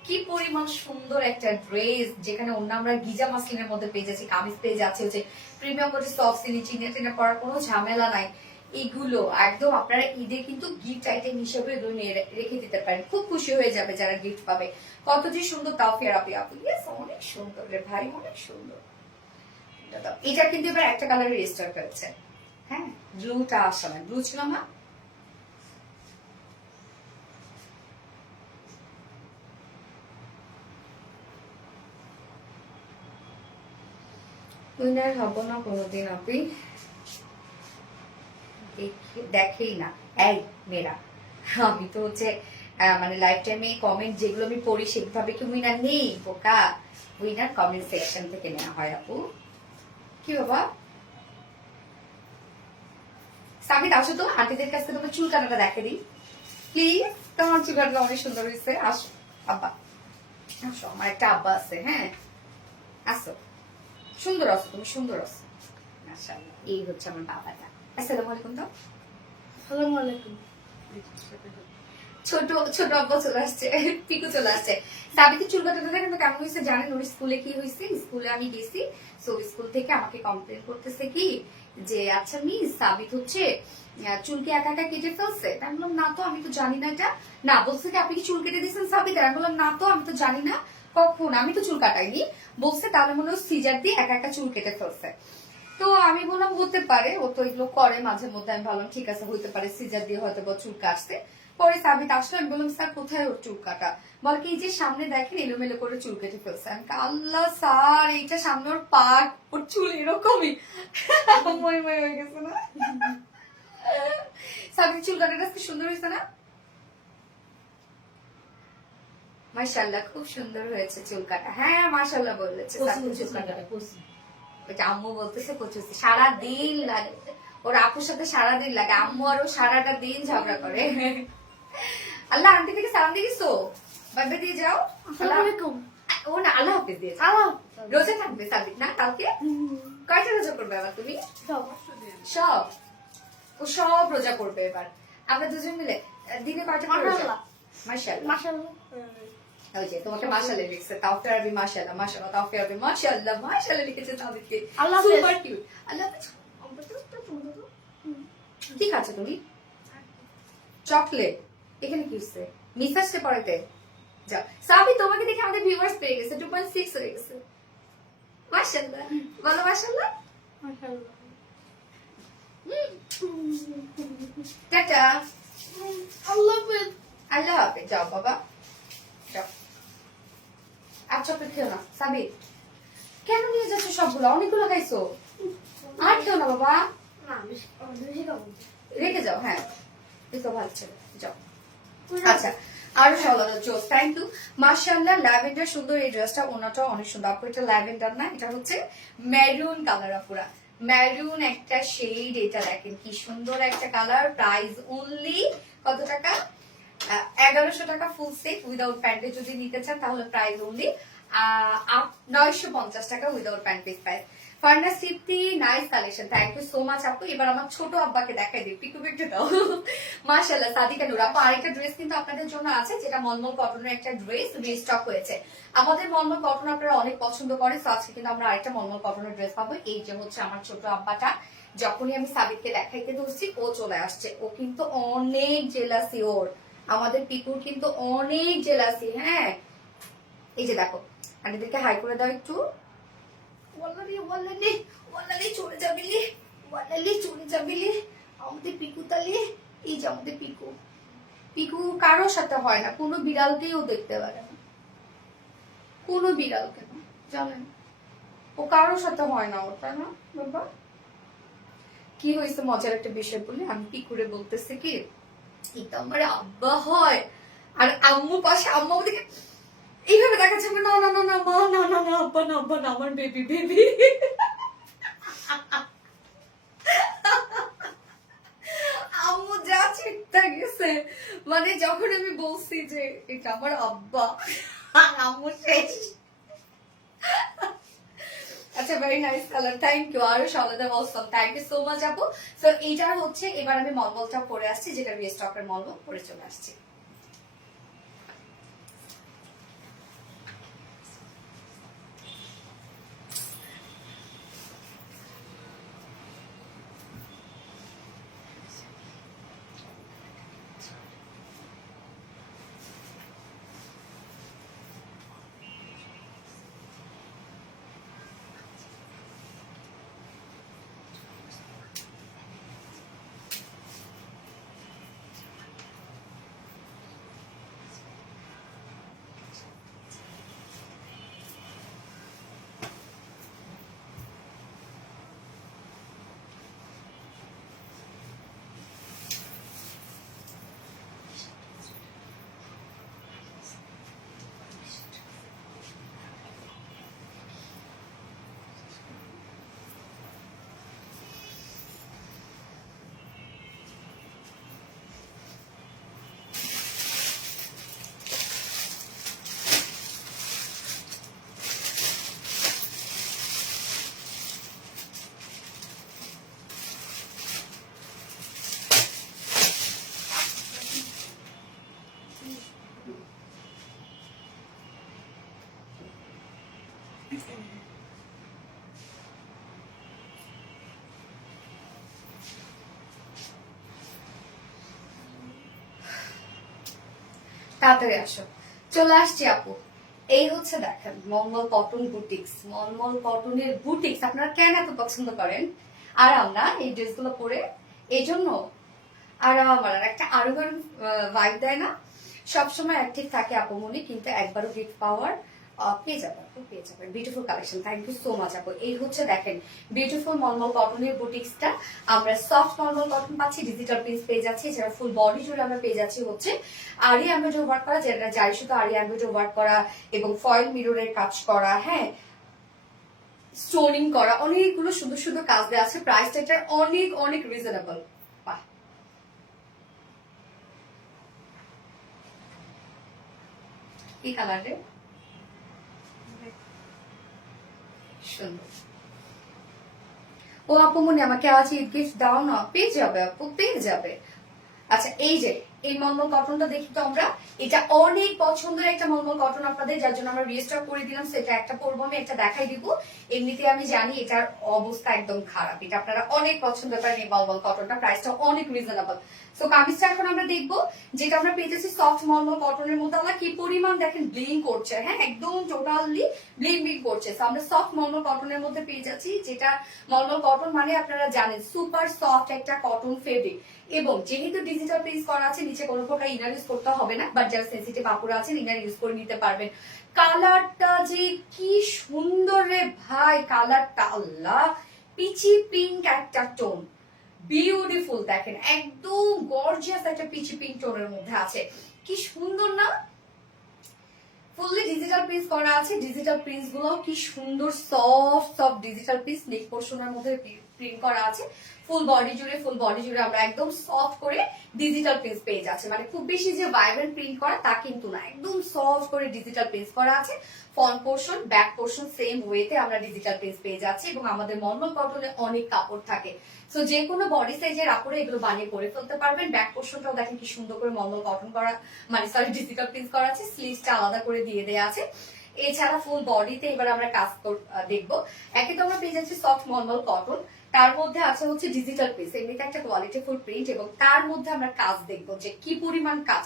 কি পরিমাণ সুন্দর একটা ড্রেস, যেখানে অন্য আমরা গিজা মাসলিনের মধ্যে পেয়ে যাচ্ছি, কামিজ পেয়ে যাচ্ছে হচ্ছে প্রিমিয়াম করে সফট সিলি, চিনে টিনে পরার কোনো ঝামেলা নাই। এগুলো একদম আপনারা ঈদে কিন্তু গিফট আইটেম হিসেবে এগুলো নিয়ে রেখে দিতে পারেন, খুব খুশি হয়ে যাবে যারা গিফট পাবে। কত যে সুন্দর তাওফিয়া আপি আপু, ইয়েস অনেক সুন্দর রে ভাই, অনেক সুন্দর। এটা কিন্তু এবার একটা কালারের রেজিস্টার হয়েছে, হ্যাঁ ব্লুটা আসা না, ব্লু ছিল না? উইনার হব না কোনোদিন আপনি, দেখেই না। এই মেয়েরা, আমি তো হচ্ছে মানে লাইফ টাইমে কমেন্ট যেগুলো আমি পড়ি সেভাবে কি উইনার নেই বোকা? উইনার কমেন্ট সেকশন থেকে নেওয়া হয় আপু। কি বাবা সাবিত, আসো তো আন্টিদের কাছ থেকে তোমার চুল কাটাটা দেখে দিই প্লিজ। তোমার চুল কাটাটা অনেক সুন্দর হয়েছে। আসো আব্বা, আসো, আমার একটা আব্বা আছে, হ্যাঁ আসো, সুন্দর আছো তুমি, সুন্দর আছো মাশাআল্লাহ। এই হচ্ছে আমার বাবাটা। আসসালামু আলাইকুম। তো আসসালামু আলাইকুম। ছোট ছোট আব্বা চলে আসছে, পিকু চলে আসছে। সাবিতের চুল কাটাটা কিন্তু কেমন হয়েছে জানেন? ওর স্কুলে কি হয়েছে, স্কুলে আমি গেছি, সো স্কুল থেকে আমাকে কমপ্লেন করতেছে কি যে আচ্ছা মিস সাবিত হচ্ছে চুলকে একা একা কেটে ফেলছে। আমি বললাম না তো, আমি তো জানি না এটা। না বলছে কি আপনি কি চুল কেটে দিয়েছেন সাবিত? আমি বললাম না তো, আমি তো জানি না, কখন, আমি তো চুল কাটাইনি। বলছে তাহলে মনে হয় সিজার দিয়ে একা একা চুল কেটে ফেলছে। তো আমি বললাম হতে পারে, ও তো এগুলো করে মাঝে মধ্যে। আমি ভাবলাম ঠিক আছে, হতে পারে সিজার দিয়ে হয়তো বা চুল কাটছে। পরে সাবিত আসলে আমি বললাম স্যার কোথায় ওর চুল কাটা? বল কি যে সামনে দেখেন এলোমেলো করে চুল কেটে ফেলছে। আমি আল্লাহ স্যার, এইটা সামনে ওর পাক, ওর চুল এরকমই মই মই হয়ে গেছে না? সাবিত চুল কাটাটা সুন্দর হয়েছে না? মাশাআল্লাহ, খুব সুন্দর হয়েছে চুল কাটা। হ্যাঁ মাশাআল্লাহ বলেছে চুল কাটাটা। ওইটা আম্মু বলতেছে কচুছি, সারাদিন লাগে ওর আপুর সাথে, সারাদিন লাগে। আম্মু আরো সারাটা দিন ঝগড়া করে। আল্লাহ আন্টি থেকে সালাম দিয়ে গেছো, বাইবে দিয়ে যাও। আসসালামু আলাইকুম। ও না, আল্লাহ হাফেজ দিয়ে যাও। আল্লাহ রোজা থাকবে সাবিক না কালকে? কয়টা রোজা করবে আবার তুমি? সব, ও সব রোজা করবে এবার। আমরা দুজন মিলে দিনে কয়টা করে রোজা? মাশাআল্লাহ মাশাআল্লাহ। ওই যে তোমাকে মাশাআল্লাহ লিখছে, তাওফিক আরবি মাশাআল্লাহ, মাশাআল্লাহ তাওফিক আরবি মাশাআল্লাহ, মাশাআল্লাহ লিখেছে তাওফিককে। আল্লাহ হাফেজ। Super cute. আল্লাহ হাফেজ। কি খাচ্ছ তুমি? চকলেট। এখানে কি হচ্ছে? মিস আসছে পড়াতে। যাও সাবি, তোমাকে দেখে আমাদের ভিউয়ার্স পেয়ে গেছে, 2.6 হয়ে গেছে। মাশাআল্লাহ, বলো মাশাআল্লাহ। মাশাআল্লাহ। টাটা, আল্লাহ হাফেজ। আল্লাহ হাফেজ। যাও বাবা, যাও। আর চকলেট খেও না সাবি। কেন নিয়ে যাচ্ছ সবগুলো? অনেকগুলো খাইছো, আর খেও না বাবা, না বেশি খাবো। রেখে যাও। হ্যাঁ এই তো ভালো ছিল, যাও। আচ্ছা আরো সাজানো জোস, থ্যাংক ইউ মাশাআল্লাহ। ল্যাভেন্ডার সুন্দর এই ড্রেসটা, ওনাটাও অনেক সুন্দর আপু। এটা ল্যাভেন্ডার না, এটা হচ্ছে মেরুন কালার আপুরা, মেরুন একটা শেড। এটা দেখেন কি সুন্দর একটা কালার। প্রাইস অনলি কত টাকা? 1100 টাকা ফুল সেট উইদাউট প্যান্টে যদি নিতে চান তাহলে প্রাইস অনলি 950 টাকা উইদাউট প্যান্ট পিস প্রাইস। ফার্নাস সিফটি nice collection, thank you so much আপু। এবার আমার ছোট আব্বাকে দেখাই দিই, পিকু পিকু দাও। মাশাআল্লাহ সাদিকা নূর আপু, আরেকটা ড্রেস কিন্তু আপনাদের জন্য আছে, যেটা মলমল কটনের একটা ড্রেস রিস্টক হয়েছে। আমাদের মলমল কটন আপনারা অনেক পছন্দ করেন, তো আজকে কিন্তু আমরা আরেকটা মলমল কটনের ড্রেস পাবো। এই যে হচ্ছে আমার ছোট আব্বাটা, যখনই আমি সাবিতকে দেখাইতে ধরছি ও চলে আসছে। ও কিন্তু অনেক জেলাসি ওর, আমাদের পিকুর কিন্তু অনেক জেলাসি। হ্যাঁ এই যে দেখো, আন্টিদেরকে হাই করে দাও একটু। চলে যাবিলি, চলে যাবিলি আমাদের পিকু তালি। এই যে আমাদের পিকু, পিকু কারোর সাথে হয় না, কোনো বিড়ালকেও দেখতে পারে না। কোনো বিড়াল কেন জানেন, ও কারোর সাথে হয় না ওর, তাই না বাবা? কি হয়েছে মজার একটা বিষয় বলে, আমি কি করে বলতেছি কি, এটা আমার আব্বা হয় আর আম্মু পাশে, আম্মু ওদিকে এইভাবে দেখাচ্ছে, না না না না মা, না না না আব্বা না, আব্বা না, আমার বেবি বেবি। আম্মু যা চিন্তা গেছে, মানে যখন আমি বলছি যে এটা আমার আব্বা, আর আম্মু শেষ। আচ্ছা, very nice colour, thank you. আরো সলাদা অসম, থ্যাংক ইউ সো মাচ আপু। সো এইটার হচ্ছে এবার আমি মলমলটা পরে আসছি, যেটা রিস্টকের মলমল পরে চলে আসছি। তাড়াতাড়ি আসো, চলে আসছি আপু। এই হচ্ছে দেখেন মলমল কটন বুটিক্স, মলমল কটনের বুটিক্স আপনারা কেন এত পছন্দ করেন? আরাম না এই ড্রেসগুলো পরে, এই জন্য আরাম, আমার একটা আরোগ্য ভাইব দেয় না, সবসময় অ্যাক্টিভ থাকে আপুমনি, কিন্তু একবারও গিফট পাওয়ার পেয়ে যাবেন, পেয়ে যাবেন। Beautiful collection, thank you so much আপু। এই হচ্ছে দেখেন বিউটিফুল মলমল কটনের বুটিক্সটা, আমরা সফট মলমল কটন পাচ্ছি, ডিজিটাল প্রিন্ট পেয়ে যাচ্ছি, যারা ফুল বডি জুড়ে আমরা পেয়ে যাচ্ছি হচ্ছে আরি এমব্রয়ডারি ওয়ার্ক করা, যেটা যাই শুধু আরি এমব্রয়ডারি ওয়ার্ক করা এবং ফয়েল মিররের কাজ করা, হ্যাঁ স্টোনিং করা, অনেকগুলো সুন্দর সুন্দর কাজ দেওয়া আছে, প্রাইসটা এটা অনেক অনেক রিজনেবল। বাহ, কি কালারে সুন্দর। ও আপু মনে আমাকে আজ ঈদ গিফট দাও না, পেয়ে যাবে আপু, পেয়ে যাবে। আচ্ছা, এই যে এই মলমল কটনটা দেখি তো আমরা, এটা অনেক পছন্দের একটা মলমল কটন আপনাদের, যার জন্য আমরা রিস্টক করে দিলাম। সেটা একটা পরবো আমি, একটা দেখাই দিব। এমনিতে আমি জানি এটার অবস্থা একদম খারাপ, এটা আপনারা অনেক পছন্দ করেন এই মলমল কটনটা, প্রাইসটা অনেক রিজনেবল। সো কামিজটা এখন আমরা দেখবো, যেটা আমরা পেয়েছি সফট মলমল কটনের মধ্যে, আমরা কি পরিমাণ দেখেন ব্লিং করছে, হ্যাঁ একদম টোটালি ব্লিং ব্লিং করছে। সো আমরা সফট মলমল কটনের মধ্যে পেয়ে যাচ্ছি, যেটা মলমল কটন মানে আপনারা জানেন সুপার সফট একটা কটন ফেব্রিক, এবং যেহেতু ডিজিটাল প্রিন্ট করা আছে নিচে কোনো প্রকার ইনার ইউজ করতে হবে না, বাট যারা সেন্সিটিভ আপুরা আছেন ইনার ইউজ করে নিতে পারবেন। কালারটা যে কি সুন্দর রে ভাই, কালারটা আল্লাহ, পিচি পিঙ্ক একটা টোন, বিউটিফুল দেখেন একদম গর্জিয়াস একটা পিচি পিঙ্ক টোনের মধ্যে আছে, কি সুন্দর না? ফুললি ডিজিটাল প্রিন্ট করা আছে, ডিজিটাল প্রিন্টস গুলো কি সুন্দর সফট সফট ডিজিটাল প্রিন্টস, নেক পোর্শনের মধ্যে প্রিন্ট করা আছে, ফুল বডি জুড়ে আমরা একদম সফট করে ডিজিটাল প্রিন্টস পেয়ে যাচ্ছে, মানে খুব বেশি যে ভাইব্রেন্ট প্রিন্ট করা তা কিন্তু না, একদম সফট করে ডিজিটাল প্রিন্টস করা আছে। Front portion back portion same ওয়েতে আমরা ডিজিটাল প্রিন্টস পেয়ে যাচ্ছি, এবং আমাদের মলমল কটনে অনেক কাপড় থাকে, সো যে কোনো বডি সাইজের আপুরে এগুলো বানিয়ে পরে ফেলতে পারবেন। ব্যাক পোর্শনটাও দেখেন কি সুন্দর করে মলমল কটন করা, মানে সরি ডিজিটাল প্রিন্টস করা আছে, স্লিভসটা আলাদা করে দিয়ে দেওয়া আছে। এছাড়া ফুল বডিতে এবার আমরা কাজ দেখবো। একে তো আমরা পেয়ে যাচ্ছি সফট মলমল কটন, তার মধ্যে আছে হচ্ছে ডিজিটাল প্রিন্ট, এমনিতে একটা কোয়ালিটি ফুল প্রিন্ট, এবং তার মধ্যে আমরা কাজ দেখবো যে কি পরিমাণ কাজ।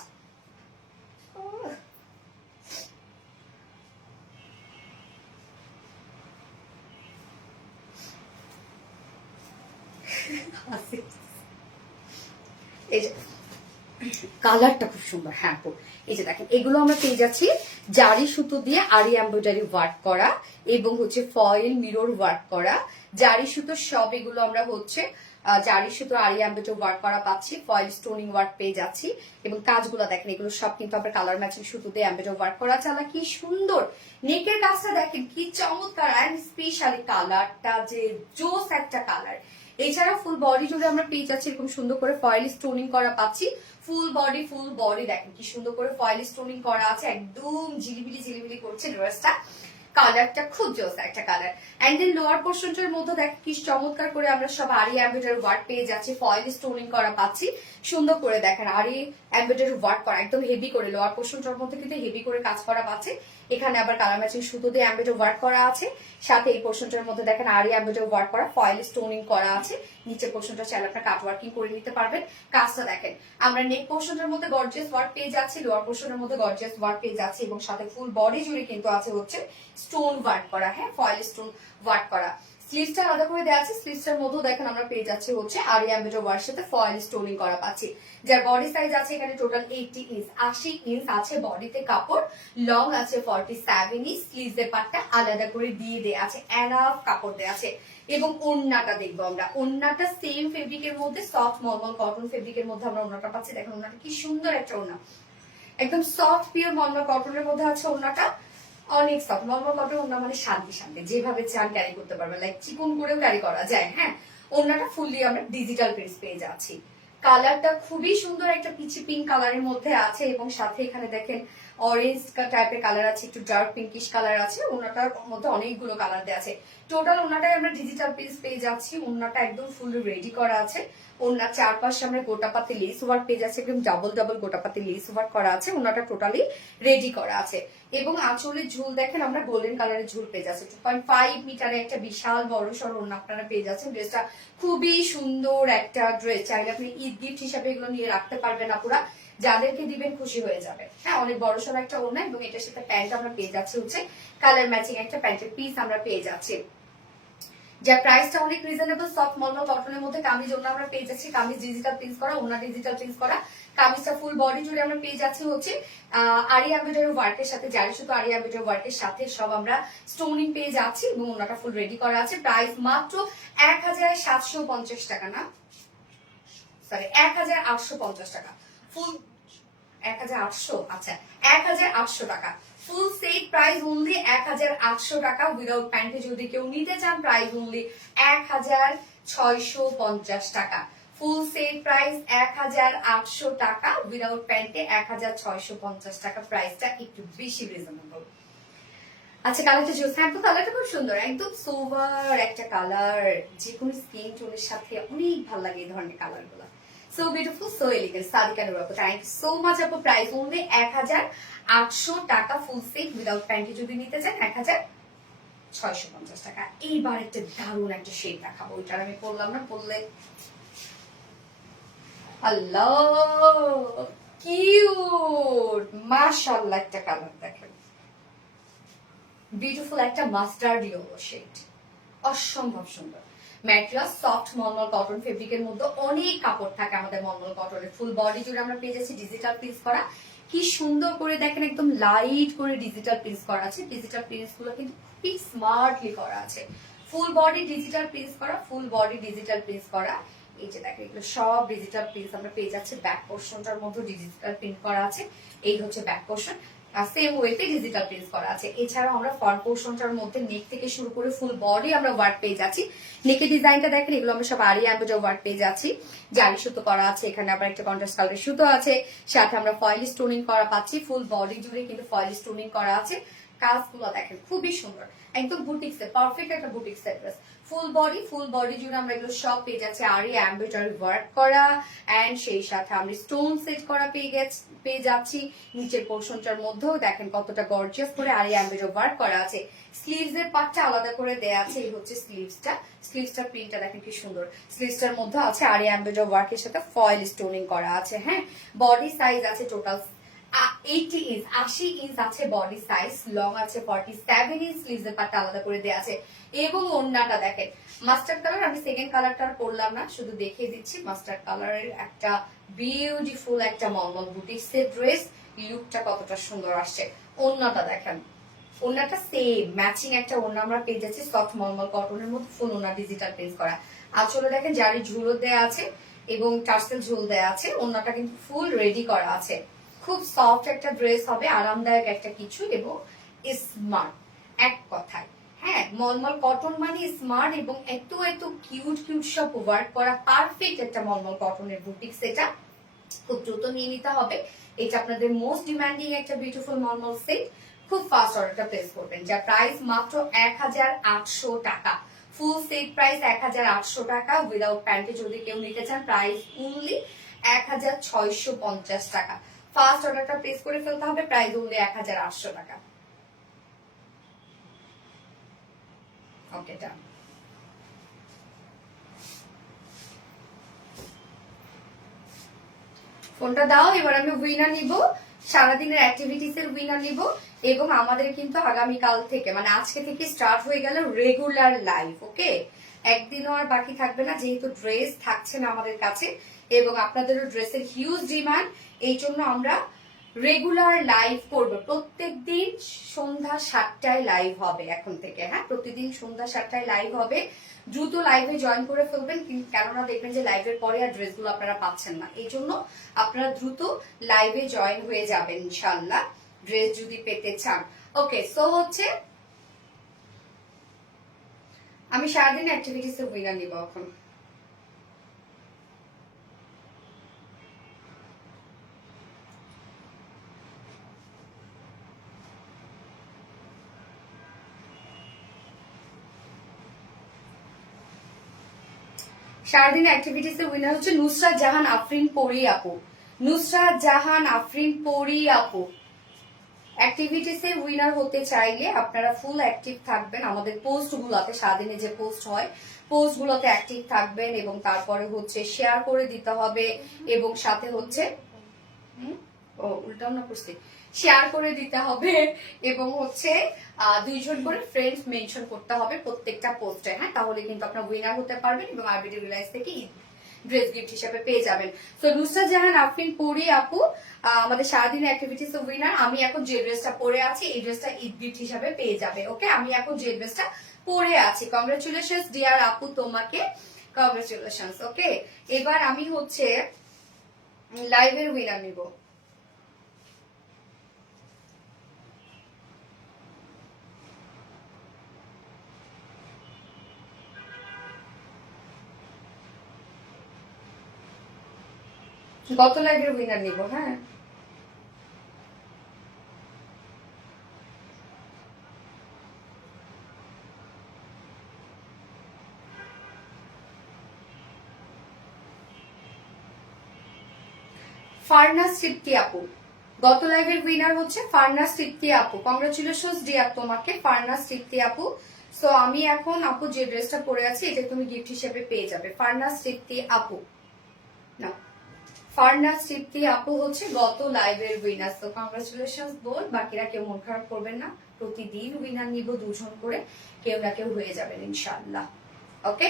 এই যে কালারটা খুব সুন্দর। হ্যাঁ আপু, এই যে দেখেন এগুলো আমরা পেয়ে যাচ্ছি জারি সুতো দিয়ে আরি এমব্রয়ডারি ওয়ার্ক করা এবং হচ্ছে ফয়েল মিরর ওয়ার্ক করা জারি সুতো সব এগুলো আমরা হচ্ছে জারি সুতো আরি এমব্রয়ডারি ওয়ার্ক করা পাচ্ছি, ফয়েল স্টোনিং ওয়ার্ক পেয়ে যাচ্ছি এবং কাজগুলো দেখেন এগুলো সব কিন্তু আমরা কালার ম্যাচিং সুতো দিয়ে এমব্রয়ডারি ওয়ার্ক করা চালা কি সুন্দর। নেকের কাজটা দেখেন কি চমৎকার, এন্ড স্পেশালি কালারটা যে জোস একটা কালার। এছাড়া ফুল বডি জুড়ে আমরা পেয়ে যাচ্ছি এরকম সুন্দর করে ফয়েল স্টোনিং করা পাচ্ছি। ফুল বডি দেখেন কি সুন্দর করে ফয়েল স্টোনিং করা আছে, একদম ঝিলিবিলি ঝিলিবিলি করছে ড্রেসটা। কালারটা খুব জোস একটা কালার। এন্ড দেন লোয়ার পোর্শনটার মধ্যে দেখেন কি চমৎকার করে আমরা সব আরি এমব্রয়ডারি ওয়ার্ক পেয়ে যাচ্ছি, ফয়েল স্টোনিং করা পাচ্ছি সুন্দর করে। দেখেন আরি এমব্রয়ডারি ওয়ার্ক করা একদম হেভি করে, লোয়ার পোর্শনটার মধ্যে কিন্তু হেভি করে কাজ করা পাচ্ছে। এখানে আবার কালার ম্যাচিং সুতো দিয়ে এমব্রয়ডারি ওয়ার্ক করা আছে, সাথে এই পোর্শনটার মধ্যে দেখেন আরি এমব্রয়ডারি ওয়ার্ক করা, ফয়েল স্টোনিং করা আছে। নিচের পোর্শনটা চাইলে আপনারা কাট ওয়ার্কিং করে নিতে পারবেন। কাজটা দেখেন আমরা নেক পোর্শনটার মধ্যে গর্জিয়াস ওয়ার্ক পেয়ে যাচ্ছি, লোয়ার পোর্শনের মধ্যে গর্জিয়াস ওয়ার্ক পেয়ে যাচ্ছি এবং সাথে ফুল বডি জুড়ে কিন্তু আছে হচ্ছে স্টোন ওয়ার্ক করা, হ্যাঁ ফয়েল স্টোন ওয়ার্ক করা। স্লিভসটা আলাদা করে দেওয়া আছে, স্লিভসটার মধ্যেও দেখেন আমরা পেয়ে যাচ্ছি হচ্ছে আরি এমব্রয়ডারি ওয়ার্ক সাথে ফয়েল স্টোনিং করা পাচ্ছি। যার বডি সাইজ আছে এখানে টোটাল 80 ইঞ্চ, 80 ইঞ্চ আছে বডিতে কাপড়, লং আছে 47 ইঞ্চ, স্লিভসের পাটটা আলাদা করে দিয়ে দেয়া আছে, এনাফ কাপড় দেয়া আছে। এবং ওন্নাটা দেখবো আমরা, ওন্নাটা সেম ফেব্রিকের মধ্যে সফট মলমল কটন ফেব্রিকের মধ্যে আমরা ওন্নাটা পাচ্ছি। দেখেন ওন্নাটা কি সুন্দর একটা ওন্না, একদম সফট পিওর মলমল কটনের মধ্যে আছে ওন্নাটা, অনেক সফট। মলমল কটন ওন্না মানে শান্তি শান্তি, যেভাবে চান ক্যারি করতে পারবেন, লাইক চিকন করেও ক্যারি করা যায়। হ্যাঁ ওন্নাটা ফুললি আমরা ডিজিটাল প্রিন্ট পেয়ে যাচ্ছি। কালারটা খুবই সুন্দর একটা পিচি পিঙ্ক কালারের মধ্যে আছে এবং সাথে এখানে দেখেন অরেঞ্জ টাইপের কালার আছে, একটু ডার্ক পিঙ্কিশ কালার আছে। ওনাটার মধ্যে অনেকগুলো কালার দেওয়া আছে। টোটাল ওনাটাই আমরা ডিজিটাল প্রিন্ট পেয়ে যাচ্ছি। ওনাটা একদম ফুললি রেডি করা আছে। ওনার চারপাশে আমরা গোটাপাতি লেস ওয়ার্ক পেয়ে যাচ্ছে, একদম ডাবল ডাবল গোটাপাতি লেস ওয়ার্ক করা আছে। ওনাটা টোটালি রেডি করা আছে এবং আঁচলের ঝুল দেখেন আমরা গোল্ডেন কালারের ঝুল পেয়ে যাচ্ছে। 2.5 মিটারে একটা বিশাল বড় সড় ওড়না আপনারা পেয়ে যাচ্ছেন। ড্রেসটা খুবই সুন্দর একটা ড্রেস, চাইলে আপনি ঈদ গিফট হিসাবে এগুলো নিয়ে রাখতে পারবেন আপুরা, যাদেরকে দিবেন খুশি হয়ে যাবে। হ্যাঁ অনেক বড় সড় একটা ওড়না এবং এটার সাথে প্যান্ট আমরা পেয়ে যাচ্ছি হচ্ছে কালার ম্যাচিং একটা প্যান্টের পিস আমরা পেয়ে যাচ্ছি, যার প্রাইসটা অনেক রিজনেবল। সফট মলমল কটনের মধ্যে কামিজ ওড়না আমরা পেয়ে যাচ্ছি, কামিজ ডিজিটাল প্রিন্ট করা, ওড়না ডিজিটাল প্রিন্ট করা। কামিজটা ফুল বডি জুড়ে আমরা পেয়ে যাচ্ছি হচ্ছে আরি এমব্রয়ডারি ওয়ার্কের সাথে, জারি সুতো আরি এমব্রয়ডারি ওয়ার্কের সাথে সব আমরা স্টোনিং পেয়ে যাচ্ছি এবং ওড়নাটা ফুল রেডি করা আছে। প্রাইস মাত্র 1750 টাকা, না সরি 1850 টাকা ফুল, 1800, আচ্ছা 1800 টাকা ফুল সেট প্রাইস অনলি 1800 টাকা। উইদাউট প্যান্টে যদি কেউ নিতে চান প্রাইস অনলি 1650 টাকা। ফুল সেট প্রাইস 1800 টাকা, উইদাউট প্যান্টে 1650 টাকা। প্রাইসটা একটু বেশি রিজনেবল। আচ্ছা কালারটা জোস, হ্যাঁ কালারটা খুব সুন্দর, একদম সোভার একটা কালার, যে কোনো স্কিন টোনের সাথে অনেক ভালো লাগে এই ধরনের কালার গুলা। So beautiful, so elegant. Sadika Nur আপু, থ্যাংক ইউ সো মাচ আপু। প্রাইস অনলি 1800 টাকা ফুল সেট, উইদাউট প্যান্টে যদি নিতে চান 1650 টাকা। এইবার একটা দারুণ একটা শেড দেখাবো, ওইটা আমি পরলাম না, পরলে আল্লাহ কিউট, মাশাআল্লাহ একটা কালার দেখেন, বিউটিফুল একটা মাস্টার্ড ইয়েলো শেড, অসম্ভব সুন্দর। ম্যাটেরিয়াল সফট মলমল কটন ফেব্রিকের মধ্যে অনেক কাপড় থাকে আমাদের মলমল কটনের। ফুল বডি জুড়ে আমরা পেয়ে যাচ্ছি ডিজিটাল প্রিন্ট করা, কি সুন্দর করে দেখেন একদম লাইট করে ডিজিটাল প্রিন্ট করা আছে। ডিজিটাল প্রিন্টস গুলো কিন্তু খুবই স্মার্টলি করা আছে। ফুল বডি ডিজিটাল প্রিন্ট করা, ফুল বডি ডিজিটাল প্রিন্ট করা। এই যে দেখেন এগুলো সব ডিজিটাল প্রিন্ট আমরা পেয়ে যাচ্ছি। ব্যাক পোর্শনটার মধ্যে ডিজিটাল প্রিন্ট করা আছে, এই হচ্ছে ব্যাক পোর্শন, সেম ওয়েতে ডিজিটাল প্রিন্ট করা আছে। এছাড়াও আমরা ফ্রন্ট পোর্শনটার মধ্যে নেক থেকে শুরু করে ফুল বডি আমরা ওয়ার্ক পেয়ে যাচ্ছি। নেকের ডিজাইনটা দেখেন, এগুলো আমরা সব আরি এমব্রয়ডারি ওয়ার্ক পেয়ে যাচ্ছি, জারি সুতো করা আছে, এখানে আবার একটা কন্ট্রাস্ট কালারের সুতো আছে, সাথে আমরা ফয়েল স্টোনিং করা পাচ্ছি। ফুল বডি জুড়ে কিন্তু ফয়েল স্টোনিং করা আছে। কাজগুলো দেখেন খুবই সুন্দর, একদম বুটিক্স এর পারফেক্ট একটা বুটিক্স এর ড্রেস। ফুল বডি জুড়ে আমরা এগুলো সব পেয়ে যাচ্ছি আরি এমব্রয়ডারি ওয়ার্ক করা, এন্ড সেই সাথে আমরা স্টোন সেট করা পেয়ে যাচ্ছি। নিচের পোর্শনটার মধ্যেও দেখেন কতটা গর্জিয়াস করে আরি এমব্রয়ডারি ওয়ার্ক করা আছে। স্লিভস এর পার্টটা আলাদা করে দেয়া আছে, এই হচ্ছে স্লিভসটা প্রিন্টটা দেখেন কি সুন্দর। স্লিভসটার মধ্যে আছে আরি এমব্রয়ডারি ওয়ার্কের সাথে ফয়েল স্টোনিং করা আছে। হ্যাঁ বডি সাইজ আছে টোটাল 80 ইঞ্চ, 80 ইঞ্চ আছে বডি সাইজ, লং আছে 47 ইঞ্চ, স্লিভস এর পার্টটা আলাদা করে দেয়া আছে। এবং ওড়নাটা দেখেন মাস্টার্ড কালার, আমি সেকেন্ড কালারটা করলাম না, শুধু দেখিয়ে দিচ্ছি। মাস্টার্ড কালারের একটা বিউটিফুল একটা মলমল বুটিক্সের ড্রেস। লুকটা কতটা সুন্দর আসছে। ওড়নাটা দেখেন, ওড়নাটা সেম ম্যাচিং একটা ওড়না আমরা পেয়ে যাচ্ছি সফট মলমল কটনের মধ্যে, ফুল ওড়না ডিজিটাল প্রিন্ট করা। আঁচলে দেখেন জারি ঝুলো দেয়া আছে এবং টার্সেল ঝুল দেয়া আছে। ওড়নাটা কিন্তু ফুল রেডি করা আছে। খুব সফট একটা ড্রেস হবে, আরামদায়ক একটা কিছু এবং স্মার্ট এক কথায়। হ্যাঁ, মলমল কটন মানে স্মার্ট এবং এত এত কিউট কিউট সব ওয়ার্ক করা পারফেক্ট একটা মলমল কটনের বুটিক্স। এটা খুব দ্রুত নিয়ে নিতে হবে। এটা আপনাদের মোস্ট ডিমান্ডিং একটা বিউটিফুল মলমল সেট। খুব ফাস্ট অর্ডারটা প্লেস করবেন, যার প্রাইস মাত্র 1800 টাকা। ফুল সেট প্রাইস 1800 টাকা। উইদাউট প্যান্টে যদি কেউ নিতে চান প্রাইস অনলি 1650 টাকা। ফার্স্ট অর্ডারটা প্লেস করে ফেলতে হবে, প্রাইস অনলি 1800 টাকা। ওকে, ডান। ফোনটা দাও, এবার আমি উইনার নিব, সারাদিনের অ্যাক্টিভিটিস এর উইনার নিব। এবং আমাদের কিন্তু আগামীকাল থেকে মানে আজকে থেকে স্টার্ট হয়ে গেল রেগুলার লাইভ। ওকে, একদিনও আর বাকি থাকবে না, যেহেতু ড্রেস থাকছে না আমাদের কাছে এবং আপনাদেরও ড্রেসের হিউজ ডিমান্ড। এই জন্য আমরা রেগুলার লাইভ করব। প্রত্যেকদিন সন্ধ্যা 7টায় লাইভ হবে এখন থেকে। হ্যাঁ, প্রতিদিন সন্ধ্যা 7টায় লাইভ হবে। দ্রুত লাইভে জয়েন করে ফেলবেন, কেননা দেখবেন যে লাইভের পরে আর ড্রেসগুলো আপনারা পাচ্ছেন না। এই জন্য আপনারা দ্রুত লাইভে জয়েন হয়ে যাবেন ইনশাল্লাহ, ড্রেস যদি পেতে চান। ওকে, সো হচ্ছে আমি সারাদিন অ্যাক্টিভিটিস এর উইনার নিব এখন। সারাদিন অ্যাক্টিভিটিস এর উইনার হচ্ছে নুসরাত জাহান আফরিন পরি আপু। নুসরাত জাহান আফরিন পরি আপু অ্যাক্টিভিটিস এর উইনার হতে চাইলে আপনারা ফুল অ্যাক্টিভ থাকবেন আমাদের পোস্ট গুলোতে। সারাদিনে যে পোস্ট হয় পোস্ট গুলোতে অ্যাক্টিভ থাকবেন এবং তারপরে হচ্ছে শেয়ার করে দিতে হবে এবং সাথে হচ্ছে উল্টাও না করছি, শেয়ার করে দিতে হবে এবং হচ্ছে 2 জন করে ফ্রেন্ডস মেনশন করতে হবে প্রত্যেকটা পোস্টে। হ্যাঁ, তাহলে কিন্তু আপনারা উইনার হতে পারবেন এবং আরবিডি রিলাইজ থেকে ড্রেস গিফট হিসেবে পেয়ে যাবেন। তো নুসরাত জাহান আফরিন পরি আপু আমাদের সারাদিনের অ্যাক্টিভিটিস এর উইনার। আমি এখন যে ড্রেসটা পরে আছি এই ড্রেসটা ঈদ গিফট হিসেবে পেয়ে যাবে। ওকে, আমি এখন যে ড্রেসটা পরে আছি, কংগ্রাচুলেশনস ডিয়ার আপু, তোমাকে কংগ্রাচুলেশনস। ওকে, এবার আমি হচ্ছে লাইভের উইনার নিব। গত লাইভের উইনার নিব। হ্যাঁ, ফারনাস তৃপ্তি আপু, গত লাইভের উইনার হচ্ছে ফারনাস তৃপ্তি আপু। কংগ্রাচুলেশনস ডিয়ার তোমাকে ফারনাস তৃপ্তি আপু। সো আমি এখন আপু যে ড্রেসটা পরে আছি এটা তুমি গিফট হিসেবে পেয়ে যাবে। ফারনাস তৃপ্তি আপু, না ফারনাস তৃপ্তি আপু হচ্ছে গত লাইভের উইনার। তো কংগ্রাচুলেশনস বল, বাকিরা কেউ মন খারাপ করবেন না, প্রতিদিন উইনার নিব 2 জন করে, কেউ না কেউ হয়ে যাবেন ইনশাআল্লাহ। ওকে,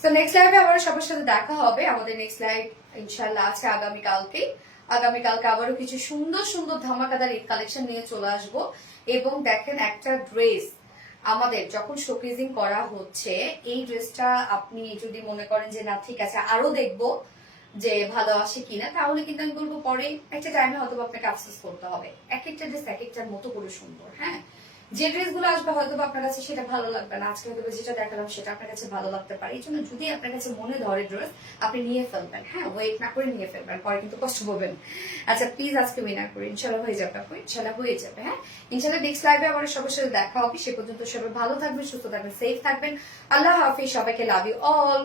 সো নেক্সট লাইভে আবার সবার সাথে দেখা হবে। আমাদের নেক্সট লাইভ ইনশাআল্লাহ আছে আগামীকালকে। আগামীকালকে আবারও কিছু সুন্দর সুন্দর ধামাকাদার ঈদ কালেকশন নিয়ে চলে আসবো। এবং দেখেন একটা ড্রেস আমাদের যখন শোকেজিং করা হচ্ছে, এই ড্রেসটা আপনি যদি মনে করেন যে না ঠিক আছে আরো দেখবো যে ভালো আসে কিনা, তাহলে কিন্তু আমি বলবো পরে একটা টাইমে হয়তো আপনাকে আফসোস করতে হবে। এক একটা ড্রেস এক একটার মতো করে সুন্দর। হ্যাঁ, যে ড্রেসগুলো আসবে হয়তো আপনার কাছে সেটা ভালো লাগবে না, আজকে হয়তো যেটা দেখালাম সেটা আপনার কাছে ভালো লাগতে পারে। এই জন্য যদি আপনার কাছে মনে ধরে ড্রেস আপনি নিয়ে ফেলবেন। হ্যাঁ, ওয়েট না করে নিয়ে ফেলবেন, পরে কিন্তু কষ্ট পাবেন। আচ্ছা প্লিজ আজকে উইনার করে ইনশাল্লাহ হয়ে যাবে আপু, ইনশাল্লাহ হয়ে যাবে। হ্যাঁ, ইনশাল্লাহ নেক্সট লাইভে আবার সবার সাথে দেখা হবে। সে পর্যন্ত সবাই ভালো থাকবেন, সুস্থ থাকবেন, সেফ থাকবেন। আল্লাহ হাফিজ, সবাইকে লাভ ইউ অল।